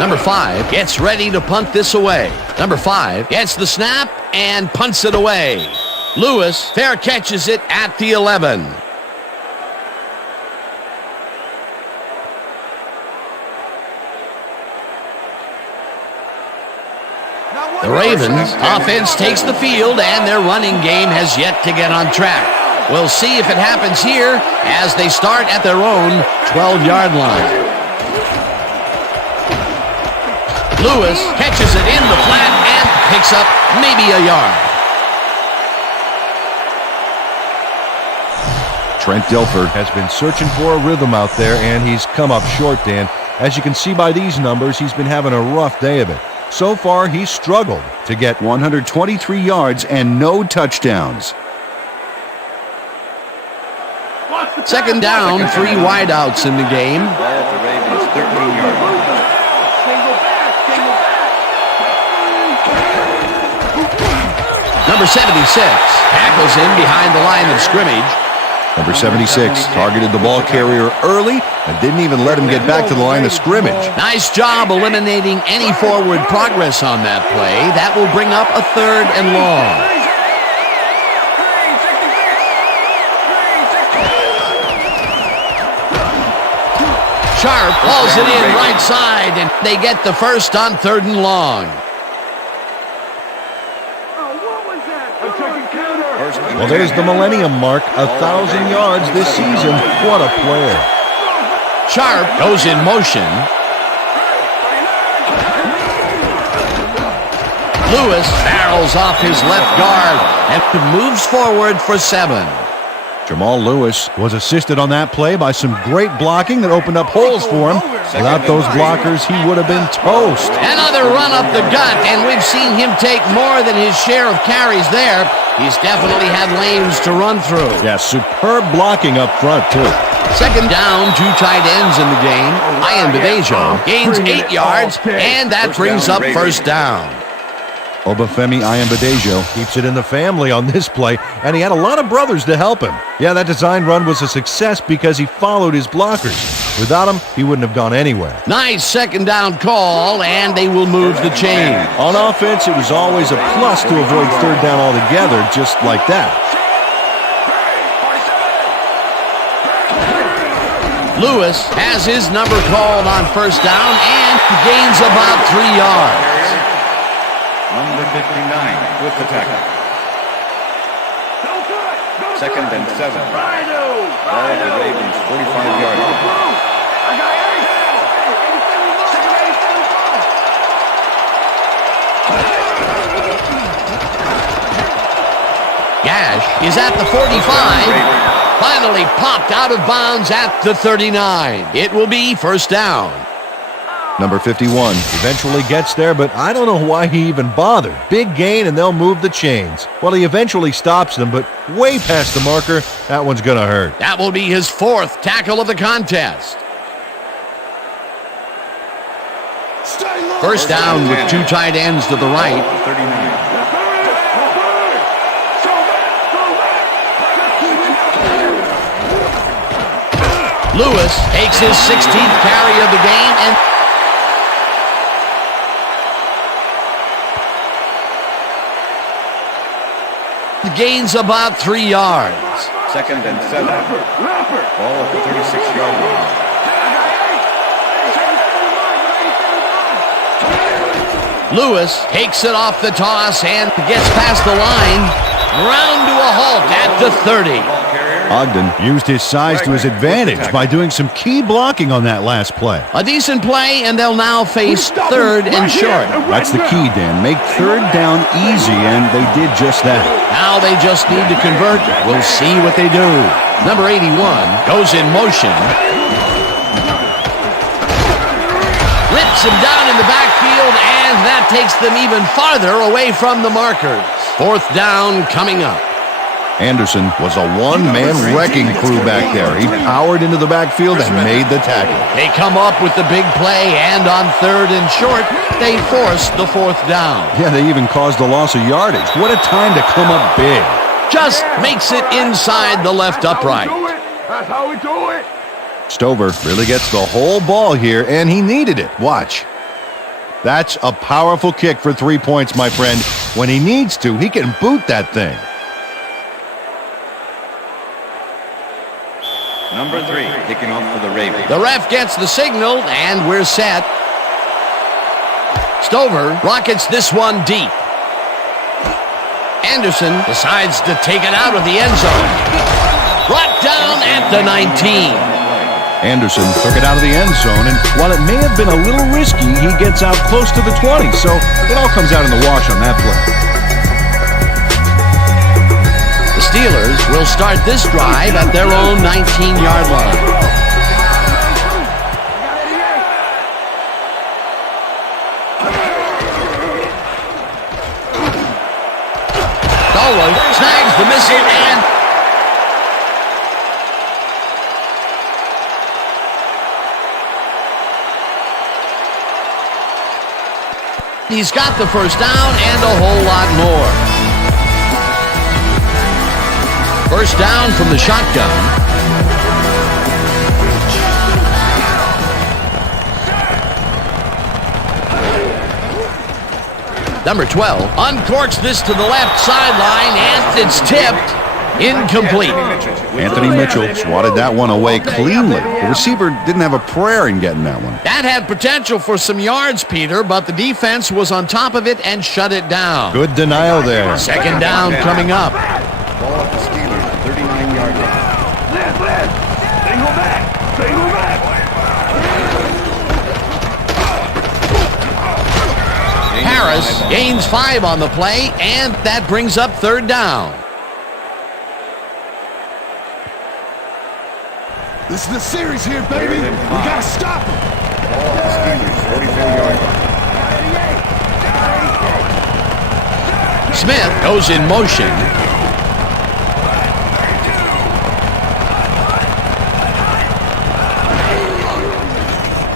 Number 5 gets ready to punt this away. Number 5 gets the snap and punts it away. Lewis fair catches it at the 11. The Ravens offense takes the field, and their running game has yet to get on track. We'll see if it happens here as they start at their own 12-yard line. Lewis catches it in the flat and picks up maybe a yard. Trent Dilfer has been searching for a rhythm out there, and he's come up short, Dan. As you can see by these numbers, he's been having a rough day of it. So far, he's struggled to get 123 yards and no touchdowns. 2nd down, 3 wideouts in the game. Ball at the Ravens' 13-yard line. Number 76 tackles in behind the line of scrimmage. Number 76 targeted the ball carrier early and didn't even let him get back to the line of scrimmage. Nice job eliminating any forward progress on that play. That will bring up a 3rd and long. Sharp hauls it in right side, and they get the first on 3rd and long. Well, there's the millennium mark, 1,000 yards this season. What a player. Sharp goes in motion. Lewis barrels off his left guard and moves forward for 7. Jamal Lewis was assisted on that play by some great blocking that opened up holes for him. Without those blockers, he would have been toast. Another run up the gut, and we've seen him take more than his share of carries there. He's definitely had lanes to run through. Yeah, superb blocking up front, too. Second down, 2 tight ends in the game. Ian Badejo gains 8 yards, and that brings up first down. Obafemi Badejo keeps it in the family on this play, and he had a lot of brothers to help him. Yeah, that design run was a success because he followed his blockers. Without him, he wouldn't have gone anywhere. Nice second down call, and they will move the chain. On offense, it was always a plus to avoid third down altogether, just like that. Lewis has his number called on first down and gains about 3 yards. Number 59 with the tackle. Second and 7. Ball the Ravens, 45-yard line. Gash is at the 45. Finally popped out of bounds at the 39. It will be first down. Number 51 eventually gets there, but I don't know why he even bothered. Big gain, and they'll move the chains. Well, he eventually stops them, but way past the marker. That one's going to hurt. That will be his 4th tackle of the contest. First down with 2 tight ends to the right. 39. Lewis takes his 16th carry of the game and gains about 3 yards. Second and 7. Ball at the 36-yard line. Lewis takes it off the toss and gets past the line. Ground to a halt at the 30. Ogden used his size to his advantage by doing some key blocking on that last play. A decent play, and they'll now face 3rd and short. That's the key, Dan. Make third down easy, and they did just that. Now they just need to convert. We'll see what they do. Number 81 goes in motion. Rips him down in the backfield, and that takes them even farther away from the markers. 4th down coming up. Anderson was a one-man wrecking crew back there. He powered into the backfield and made the tackle. They come up with the big play, and on 3rd and short, they forced the 4th down. Yeah, they even caused a loss of yardage. What a time to come up big. Just makes it inside the left upright. That's how we do it. Stover really gets the whole ball here, and he needed it. Watch. That's a powerful kick for 3 points, my friend. When he needs to, he can boot that thing. Number 3 kicking off for the Ravens. The ref gets the signal, and we're set. Stover rockets this one deep. Anderson decides to take it out of the end zone. Brought down at the 19. Anderson took it out of the end zone, and while it may have been a little risky, he gets out close to the 20, so it all comes out in the wash on that play. The Steelers will start this drive at their own 19-yard line. Darwin snags the missile, and he's got the first down and a whole lot more. First down from the shotgun. Number 12 uncorks this to the left sideline, and it's tipped. Incomplete. Anthony Mitchell swatted that one away cleanly. The receiver didn't have a prayer in getting that one. That had potential for some yards, Peter, but the defense was on top of it and shut it down. Good denial there. Second down coming up. Ball at the Steelers, 39-yard line. Blitz. Single back. Single back. Harris gains 5 on the play, and that brings up third down. This is the series here, baby. We gotta stop him. Ball at the Steelers, 44-yard line. Smith goes in motion.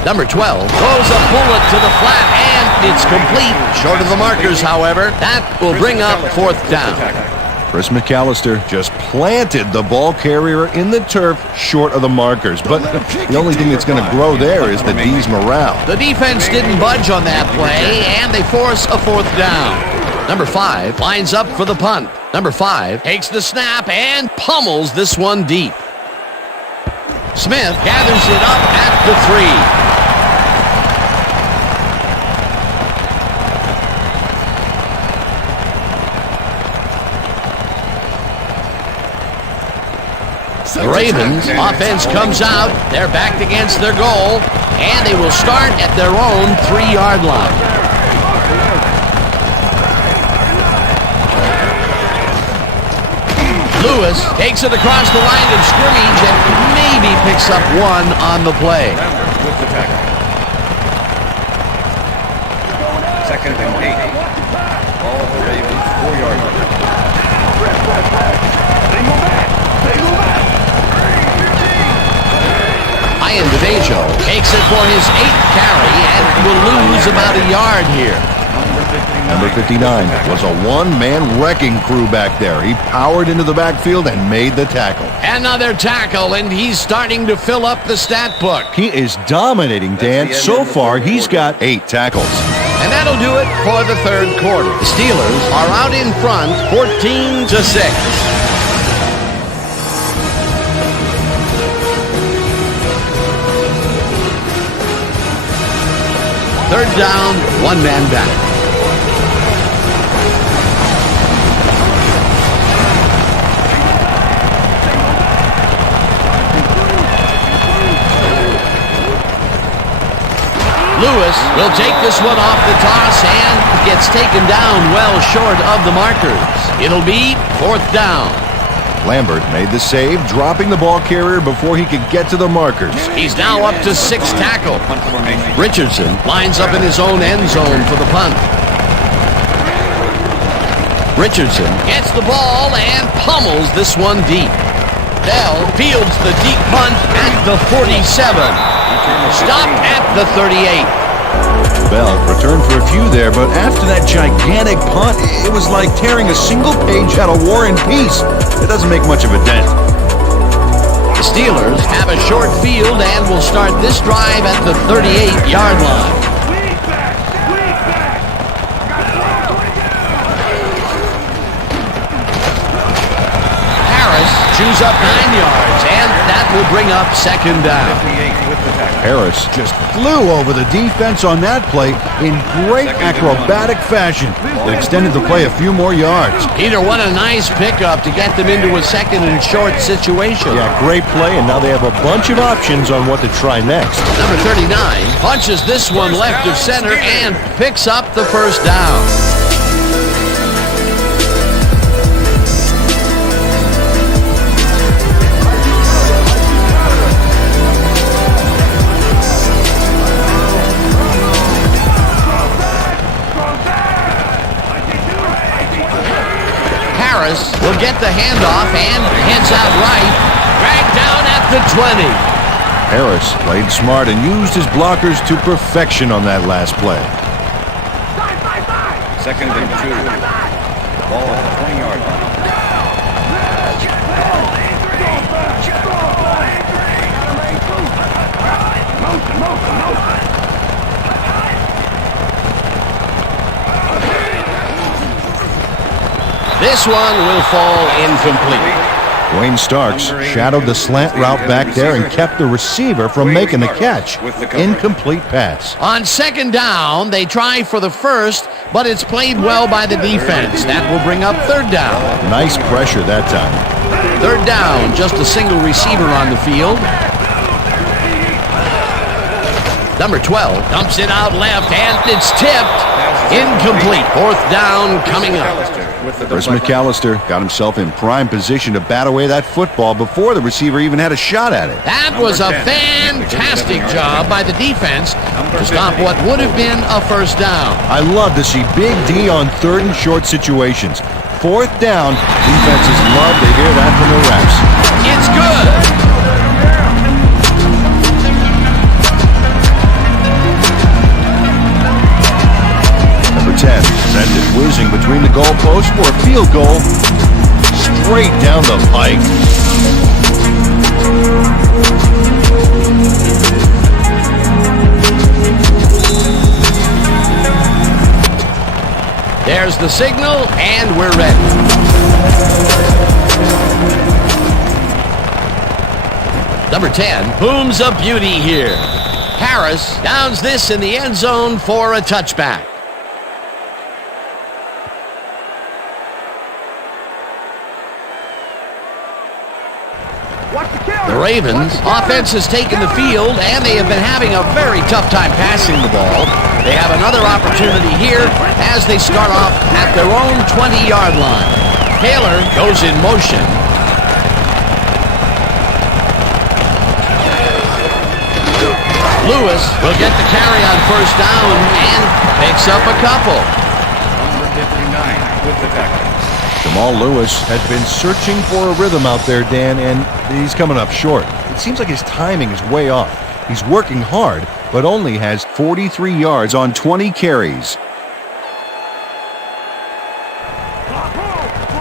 Number 12 throws a bullet to the flat, and it's complete. Short of the markers, however. That will bring up fourth down. Chris McAllister just planted the ball carrier in the turf short of the markers. But the only thing that's going to grow there is the D's morale. The defense didn't budge on that play, and they force a fourth down. Number 5 lines up for the punt. Number 5 takes the snap and pummels this one deep. Smith gathers it up at the 3. The Ravens offense comes out. They're backed against their goal, and they will start at their own 3-yard line. Lewis takes it across the line of scrimmage and maybe picks up one on the play. With the tackle. 2nd and 8. Ball at the Ravens, 4-yard line. Ian DeVajo takes it for his 8th carry and will lose about a yard here. Number 59 was a one-man wrecking crew back there. He powered into the backfield and made the tackle. Another tackle, and he's starting to fill up the stat book. He is dominating, Dan. So far, he's got 8 tackles. And that'll do it for the third quarter. The Steelers are out in front, 14-6. Third down, one man back. Lewis will take this one off the toss and gets taken down well short of the markers. It'll be fourth down. Lambert made the save, dropping the ball carrier before he could get to the markers. He's now up to 6 tackles. Richardson lines up in his own end zone for the punt. Richardson gets the ball and pummels this one deep. Bell fields the deep punt at the 47. Stopped at the 38. Bell returned for a few there, but after that gigantic punt, it was like tearing a single page out of War and Peace. It doesn't make much of a dent. The Steelers have a short field and will start this drive at the 38-yard line. Harris chews up 9 yards, and that will bring up second down. Harris just flew over the defense on that play in great acrobatic fashion that extended the play a few more yards. Peter, what a nice pickup to get them into a second and short situation. Yeah, great play, and now they have a bunch of options on what to try next. Number 39 punches this one left of center and picks up the first down. Harris will get the handoff and heads out right, dragged down at the 20. Harris played smart and used his blockers to perfection on that last play. 2nd and 2. Ball at the 20-yard line. This one will fall incomplete. Dwayne Starks shadowed the slant route back there and kept the receiver from making the catch. Incomplete pass. On second down, they try for the first, but it's played well by the defense. That will bring up third down. Nice pressure that time. Third down, just a single receiver on the field. Number 12 dumps it out left, and it's tipped. Incomplete. Fourth down coming up. Chris McAllister got himself in prime position to bat away that football before the receiver even had a shot at it. That was a fantastic job by the defense to stop what would have been a first down. I love to see Big D on third and short situations. Fourth down, defenses love to hear that from the refs. It's good. Number 10 sent it whizzing between the goalposts for a field goal straight down the pike. There's the signal, and we're ready. Number 10 booms a beauty here. Harris downs this in the end zone for a touchback. The Ravens offense has taken the field, and they have been having a very tough time passing the ball. They have another opportunity here as they start off at their own 20-yard line. Taylor goes in motion. Lewis will get the carry on first down and picks up a couple. Number 59 with the tackle. Jamal Lewis has been searching for a rhythm out there, Dan, and he's coming up short. It seems like his timing is way off. He's working hard, but only has 43 yards on 20 carries.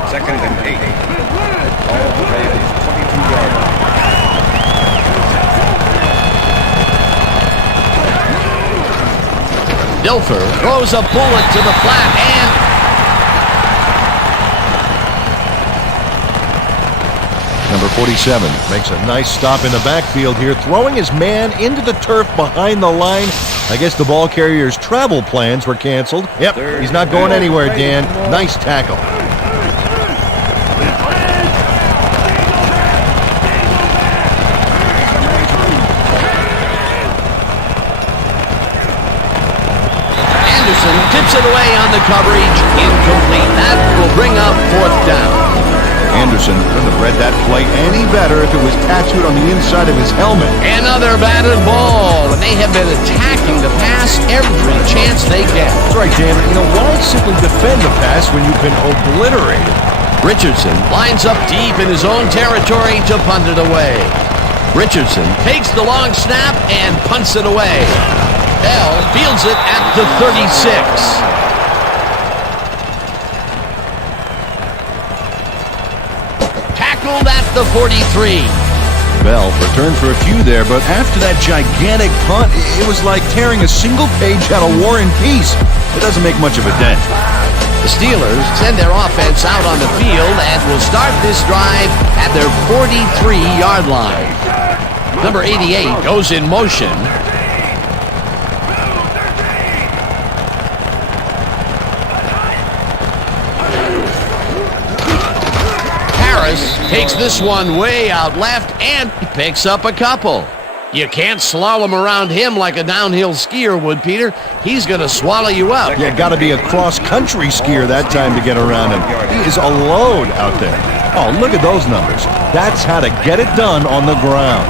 Second and 8. All the Ravens 22-yard line. Dilfer throws a bullet to the flat, and Number 47 makes a nice stop in the backfield here, throwing his man into the turf behind the line. I guess the ball carrier's travel plans were canceled. Yep, he's not going anywhere, Dan. Nice tackle. Anderson tips it away on the coverage. Incomplete. That will bring up fourth down. Anderson couldn't have read that play any better if it was tattooed on the inside of his helmet. Another batted ball, and they have been attacking the pass every chance they get. That's right, Dan. You know, why simply defend the pass when you can obliterate it? Richardson lines up deep in his own territory to punt it away. Richardson takes the long snap and punts it away. Bell fields it at the 36. At the 43. Bell returned for a few there, but after that gigantic punt, it was like tearing a single page out of War and Peace. It doesn't make much of a dent. The Steelers send their offense out on the field and will start this drive at their 43-yard line. Number 88 goes in motion. Takes this one way out left and picks up a couple. You can't slalom around him like a downhill skier would, Peter. He's going to swallow you up. Yeah, got to be a cross-country skier that time to get around him. He is a load out there. Oh, look at those numbers. That's how to get it done on the ground.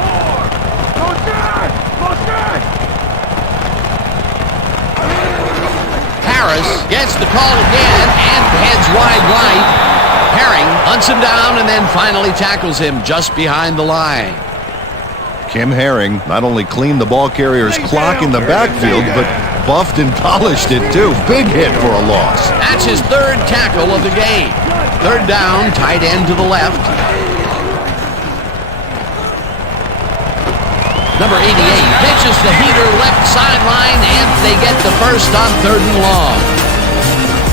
Harris gets the call again and heads wide right. Herring hunts him down and then finally tackles him just behind the line. Kim Herring not only cleaned the ball carrier's clock in the backfield, but buffed and polished it too. Big hit for a loss. That's his third tackle of the game. Third down, tight end to the left. Number 88 pitches the heater left sideline, and they get the first on third and long.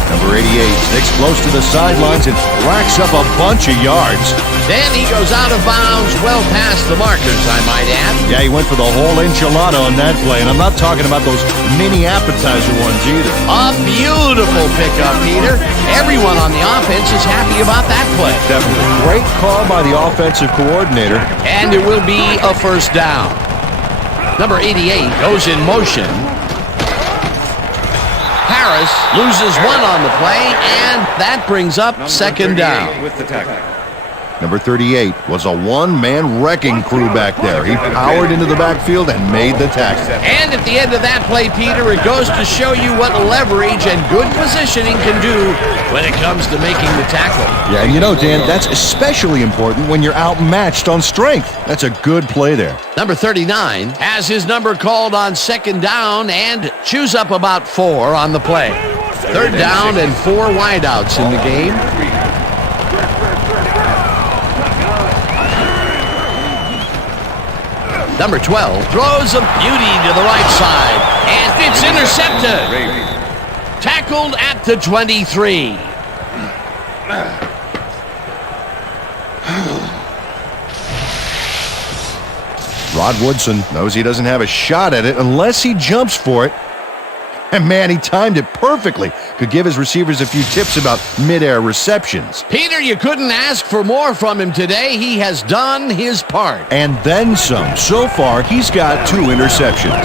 Number 88 sticks close to the sidelines and racks up a bunch of yards. Then he goes out of bounds well past the markers, I might add. Yeah, he went for the whole enchilada on that play, and I'm not talking about those mini appetizer ones either. A beautiful pickup, Peter. Everyone on the offense is happy about that play. Definitely. Great call by the offensive coordinator. And it will be a first down. Number 88 goes in motion. Harris loses one on the play, and that brings up second down. With the tackle. Number 38 was a one-man wrecking crew back there. He powered into the backfield and made the tackle. And at the end of that play, Peter, it goes to show you what leverage and good positioning can do when it comes to making the tackle. Yeah, and you know, Dan, that's especially important when you're outmatched on strength. That's a good play there. Number 39 has his number called on second down and chews up about 4 on the play. Third down and 4 wideouts in the game. Number 12 throws a beauty to the right side, and it's intercepted. Tackled at the 23. Rod Woodson knows he doesn't have a shot at it unless he jumps for it. And man, he timed it perfectly. Could give his receivers a few tips about mid-air receptions. Peter, you couldn't ask for more from him today. He has done his part. And then some. So far, he's got 2 interceptions.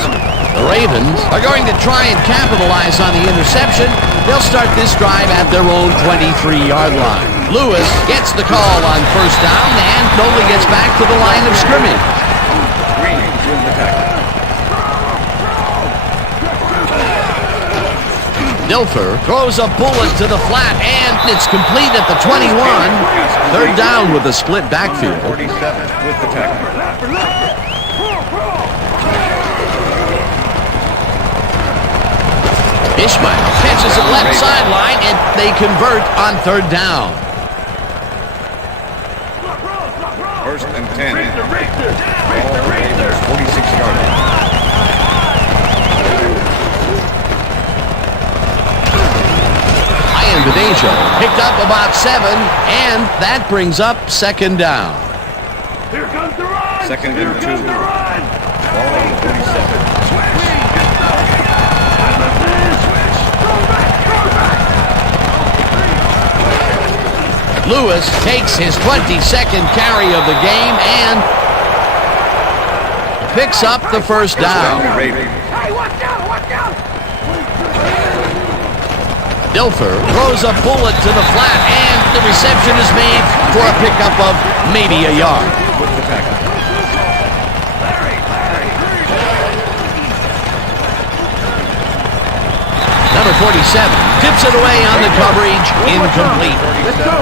The Ravens are going to try and capitalize on the interception. They'll start this drive at their own 23-yard line. Lewis gets the call on first down and only gets back to the line of scrimmage. Dilfer throws a bullet to the flat, and it's complete at the 21. Third down with a split backfield. 47 with the tackle. Ishmael catches it left sideline, and they convert on third down. First and 10. Ball Ravens 46-yard. With Angel picked up about 7, and that brings up second down. Here comes the run. Second and 2. Ball 47. Lewis takes his 22nd carry of the game and picks up the first down. Hey, watch out, watch out. Dilfer throws a bullet to the flat, and the reception is made for a pickup of maybe a yard. With the tackle. Number 47 tips it away on the coverage, incomplete.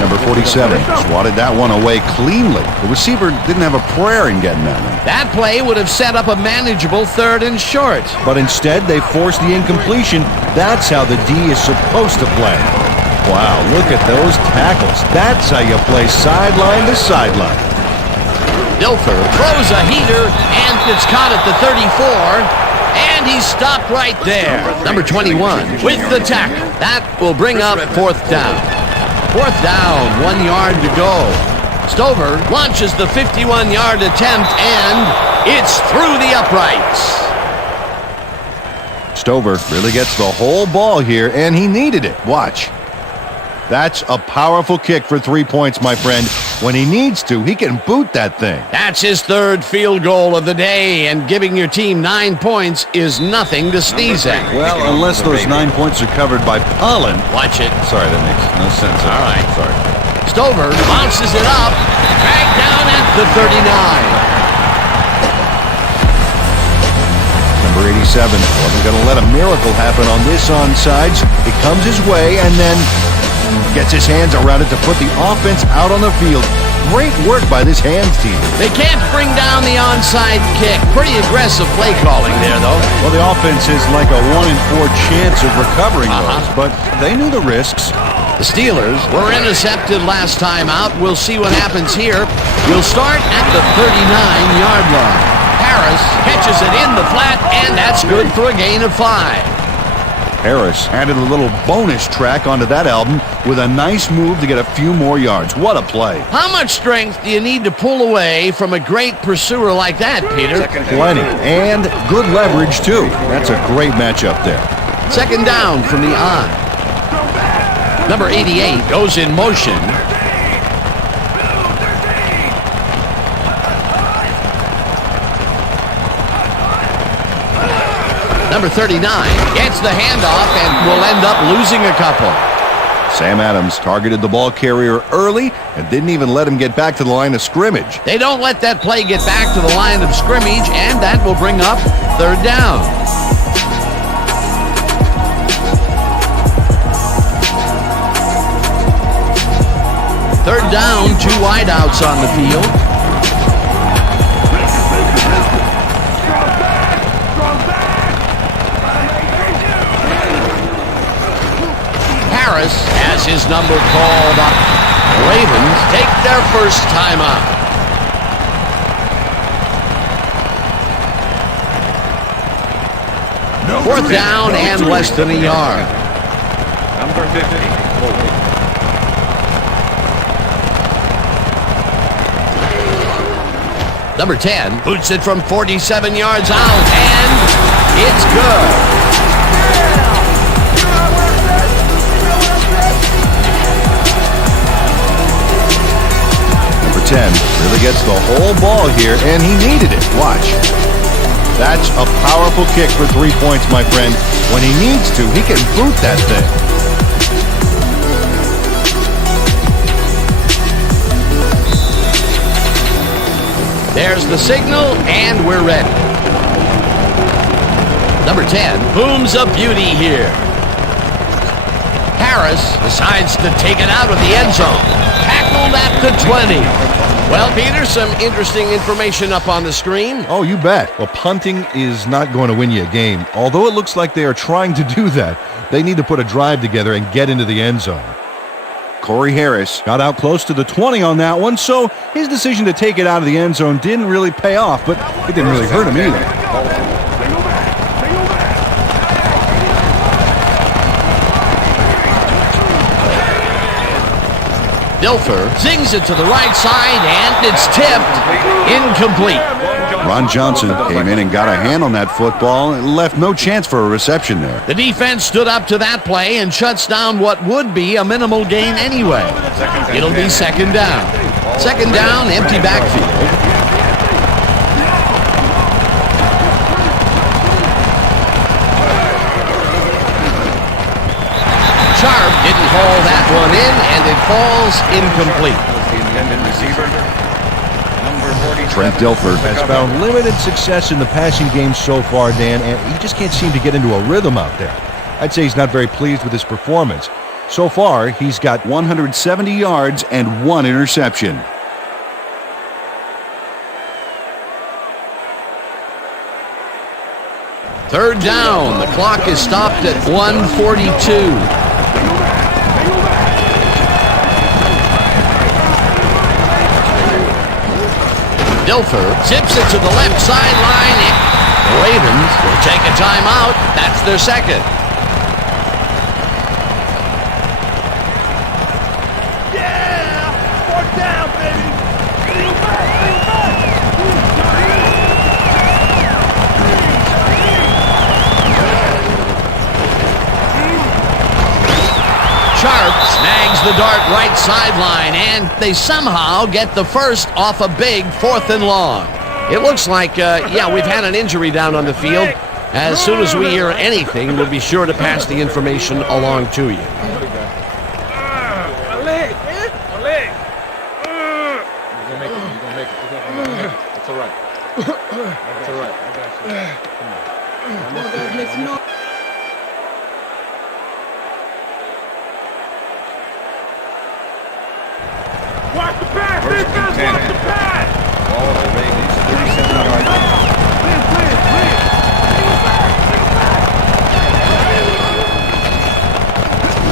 Number 47 swatted that one away cleanly. The receiver didn't have a prayer in getting that one. That play would have set up a manageable third and short. But instead, they forced the incompletion. That's how the D is supposed to play. Wow, look at those tackles. That's how you play sideline to sideline. Dilfer throws a heater, and it's caught at the 34. And he's stopped right there. Number 21 with the tackle. That will bring up fourth down. Fourth down, 1 yard to go. Stover launches the 51-yard attempt, and it's through the uprights. Stover really gets the whole ball here, and he needed it. Watch. That's a powerful kick for 3 points, my friend. When he needs to, he can boot that thing. That's his third field goal of the day, and giving your team 9 points is nothing to sneeze at. Well, unless those 9 points are covered by pollen. Watch it. Sorry, that makes no sense. All right. Sorry. Stover bounces it up, dragged down at the 39. Number 87 wasn't going to let a miracle happen on this onside. It comes his way, and then gets his hands around it to put the offense out on the field. Great work by this hands team. They can't bring down the onside kick. Pretty aggressive play calling there, though. Well, the offense is like a 1 in 4 chance of recovering those, but they knew the risks. The Steelers were intercepted last time out. We'll see what happens here. We'll start at the 39-yard line. Harris catches it in the flat, and that's good for a gain of 5. Harris added a little bonus track onto that album with a nice move to get a few more yards. What a play. How much strength do you need to pull away from a great pursuer like that, Peter? Plenty. And good leverage, too. That's a great matchup there. Second down from the eye. Number 88 goes in motion. Number 39 gets the handoff and will end up losing a couple. Sam Adams targeted the ball carrier early and didn't even let him get back to the line of scrimmage. They don't let that play get back to the line of scrimmage, and that will bring up third down. Third down, 2 wideouts on the field. Harris has his number called up. Ravens take their first timeout. Fourth down and less than a yard. Number 50. Number 10 boots it from 47 yards out, and it's good. Number 10 really gets the whole ball here, and he needed it. Watch. That's a powerful kick for 3 points, my friend. When he needs to, he can boot that thing. There's the signal, and we're ready. Number 10 booms a beauty here. Harris decides to take it out of the end zone. Tackled at the 20. Well, Peter, some interesting information up on the screen. Oh, you bet. Well, punting is not going to win you a game. Although it looks like they are trying to do that, they need to put a drive together and get into the end zone. Corey Harris got out close to the 20 on that one, so his decision to take it out of the end zone didn't really pay off, but it didn't really hurt him either. Dilfer zings it to the right side, and it's tipped. Incomplete. Ron Johnson came in and got a hand on that football and left no chance for a reception there. The defense stood up to that play and shuts down what would be a minimal gain anyway. It'll be second down. Second down, empty backfield. Sharp didn't haul that one in, and it falls incomplete. The intended receiver. Trent Dilfer has found limited success in the passing game so far, Dan, and he just can't seem to get into a rhythm out there. I'd say he's not very pleased with his performance. So far, he's got 170 yards and 1 interception. Third down. The clock is stopped at 1:42. Dilfer zips it to the left sideline. The Ravens will take a timeout. That's their second. Yeah! Fourth down, baby! Sharp snags the dart right sideline, and they somehow get the first off a big 4th and long. It looks like, we've had an injury down on the field. As soon as we hear anything, we'll be sure to pass the information along to you. A leg, man. A leg. You're gonna make it. It's all right. It's all right. I got you. Come on. Watch the pass, defense, watch the pass! Ball at the Ravens, 37 yards out.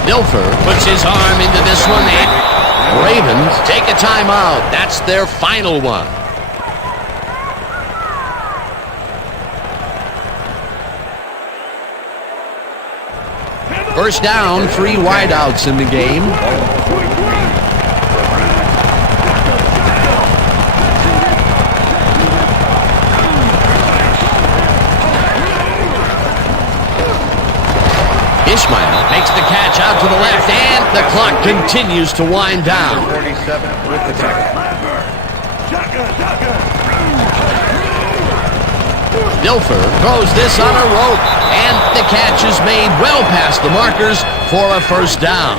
Dilfer puts his arm into this one, and Ravens take a timeout. That's their final one. First down, 3 wideouts in the game. Ishmael makes the catch out to the left, and the clock continues to wind down. 47 with the tackle. Dilfer throws this on a rope. and the catch is made well past the markers for a first down.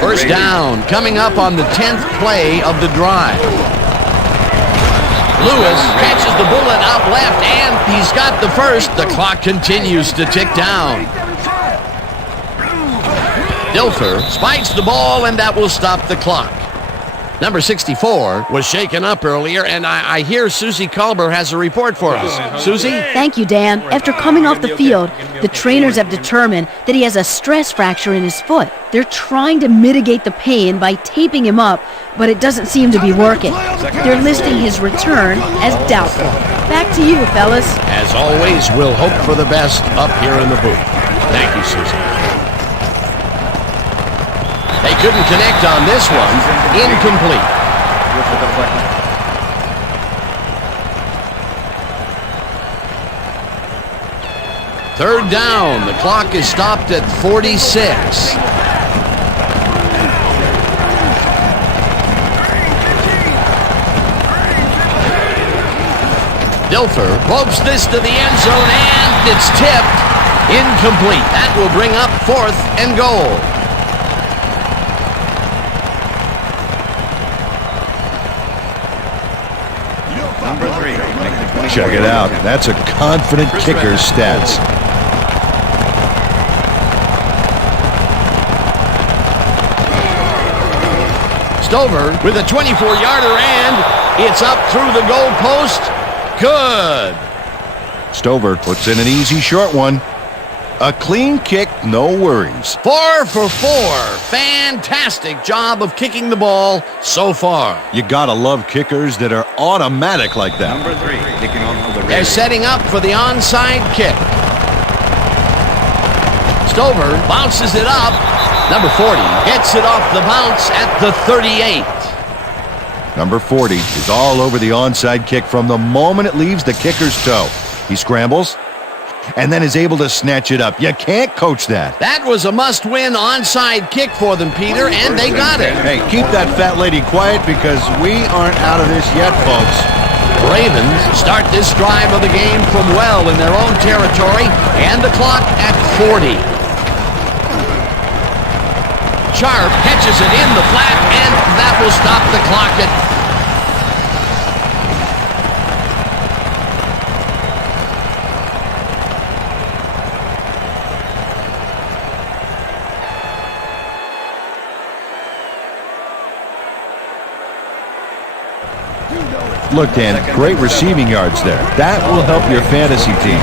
First down coming up on the 10th play of the drive. Lewis catches the bullet out left, and he's got the first. The clock continues to tick down. Dilfer spikes the ball, and that will stop the clock. Number 64 was shaken up earlier, and I hear Susie Culber has a report for us. Susie? Thank you, Dan. After coming off the field, the trainers have determined that he has a stress fracture in his foot. They're trying to mitigate the pain by taping him up, but it doesn't seem to be working. They're listing his return as doubtful. Back to you, fellas. As always, we'll hope for the best up here in the booth. Thank you, Susie. They couldn't connect on this one. Incomplete. Third down. The clock is stopped at 46. Dilfer pokes this to the end zone, and it's tipped. Incomplete. That will bring up 4th and goal. Check it out. That's a confident kicker's stats. Stover with a 24-yarder, and it's up through the goal post. Good. Stover puts in an easy short one. A clean kick, no worries. 4 for 4. Fantastic job of kicking the ball so far. You gotta love kickers that are automatic like that. Number 3, kicking off for the They're setting up for the onside kick. Stover bounces it up. Number 40 gets it off the bounce at the 38. Number 40 is all over the onside kick from the moment it leaves the kicker's toe. He scrambles and then is able to snatch it up. You can't coach that. That was a must-win onside kick for them, Peter, and they got it. Hey, keep that fat lady quiet because we aren't out of this yet, folks. Ravens start this drive of the game from well in their own territory, and the clock at 40. Sharp catches it in the flat, and that will stop the clock at Look, Dan, great receiving yards there. That will help your fantasy team.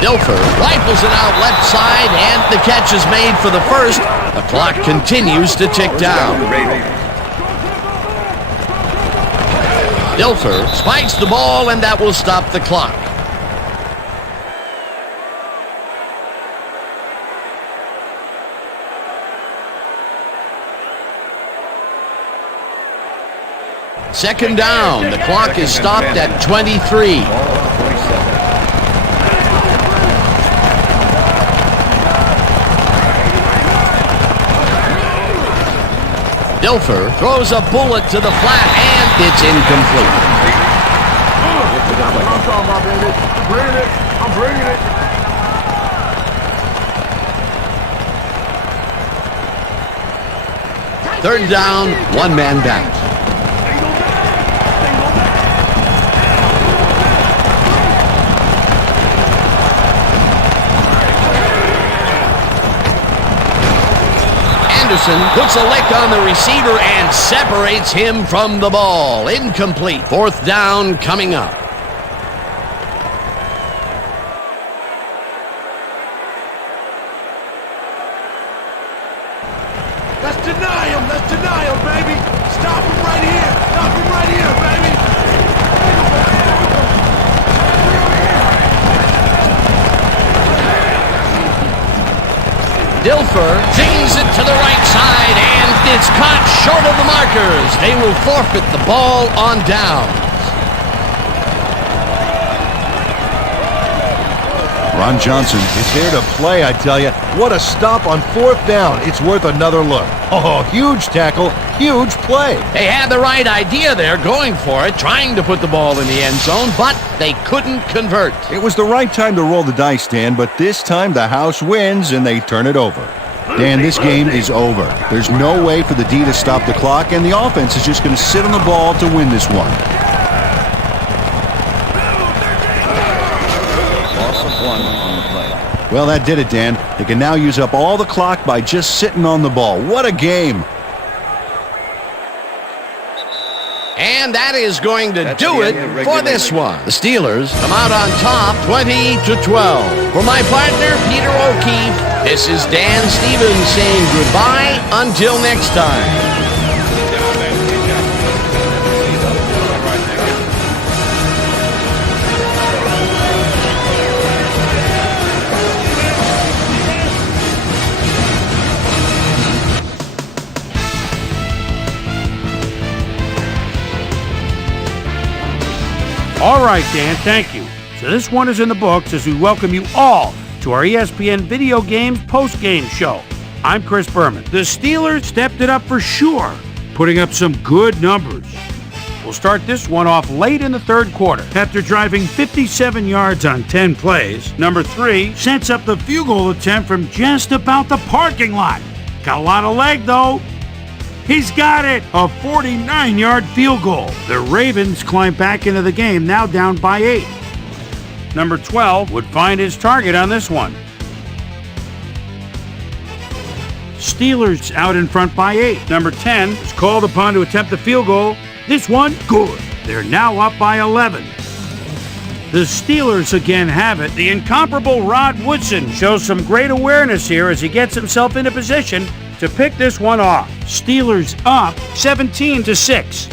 Dilfer rifles it out left side, and the catch is made for the first. The clock continues to tick down. Dilfer spikes the ball, and that will stop the clock. Second down. The clock is stopped at 23. Dilfer throws a bullet to the flat, and it's incomplete. I'm talking about, baby. I'm bringing it. Third down, one man down. Anderson puts a lick on the receiver and separates him from the ball. Incomplete. Fourth down coming up. Let's deny him, baby. Stop him right here. Stop him right here, baby. Dilfer zings it to the right side, and it's caught short of the markers. They will forfeit the ball on down. Ron Johnson is here to play, I tell you. What a stop on 4th down. It's worth another look. Oh, huge tackle, huge play. They had the right idea there, going for it, trying to put the ball in the end zone, but they couldn't convert. It was the right time to roll the dice, Dan, but this time the house wins and they turn it over. Dan, this game is over. There's no way for the D to stop the clock, and the offense is just going to sit on the ball to win this one. Loss of 1 on the play. Well, that did it, Dan. They can now use up all the clock by just sitting on the ball. What a game. And that is going to do it for this one. The Steelers come out on top 20-12. For my partner, Peter O'Keefe, this is Dan Stevens saying goodbye until next time. All right, Dan, thank you. So this one is in the books as we welcome you all to our ESPN Video Games post-game show. I'm Chris Berman. The Steelers stepped it up for sure, putting up some good numbers. We'll start this one off late in the third quarter. After driving 57 yards on 10 plays, number 3 sets up the field goal attempt from just about the parking lot. Got a lot of leg, though. He's got it! A 49-yard field goal. The Ravens climb back into the game, now down by 8. Number 12 would find his target on this one. Steelers out in front by 8. Number 10 is called upon to attempt the field goal. This one, good. They're now up by 11. The Steelers again have it. The incomparable Rod Woodson shows some great awareness here as he gets himself into position to pick this one off. Steelers up 17-6.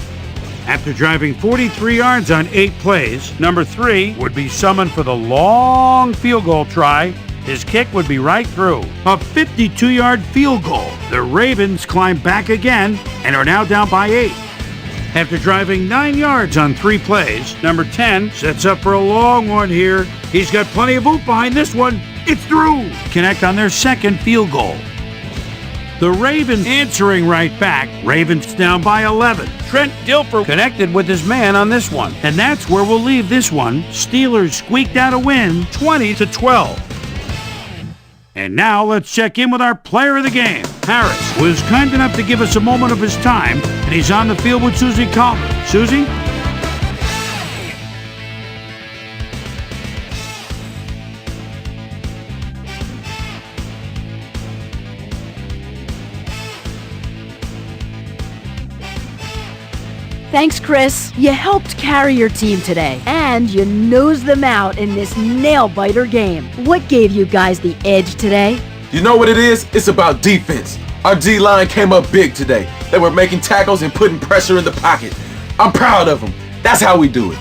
After driving 43 yards on 8 plays, number 3 would be summoned for the long field goal try. His kick would be right through. A 52-yard field goal. The Ravens climb back again and are now down by 8. After driving 9 yards on 3 plays, number 10 sets up for a long one here. He's got plenty of boot behind this one. It's through. Connect on their second field goal. The Ravens answering right back. Ravens down by 11. Trent Dilfer connected with his man on this one. And that's where we'll leave this one. Steelers squeaked out a win, 20-12. And now let's check in with our player of the game. Harris was kind enough to give us a moment of his time, and he's on the field with Susie Calder. Susie? Thanks, Chris. You helped carry your team today, and you nosed them out in this nail-biter game. What gave you guys the edge today? You know what it is? It's about defense. Our D-line came up big today. They were making tackles and putting pressure in the pocket. I'm proud of them. That's how we do it.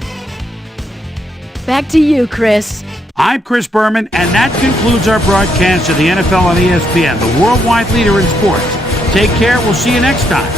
Back to you, Chris. I'm Chris Berman, and that concludes our broadcast of the NFL on ESPN, the worldwide leader in sports. Take care. We'll see you next time.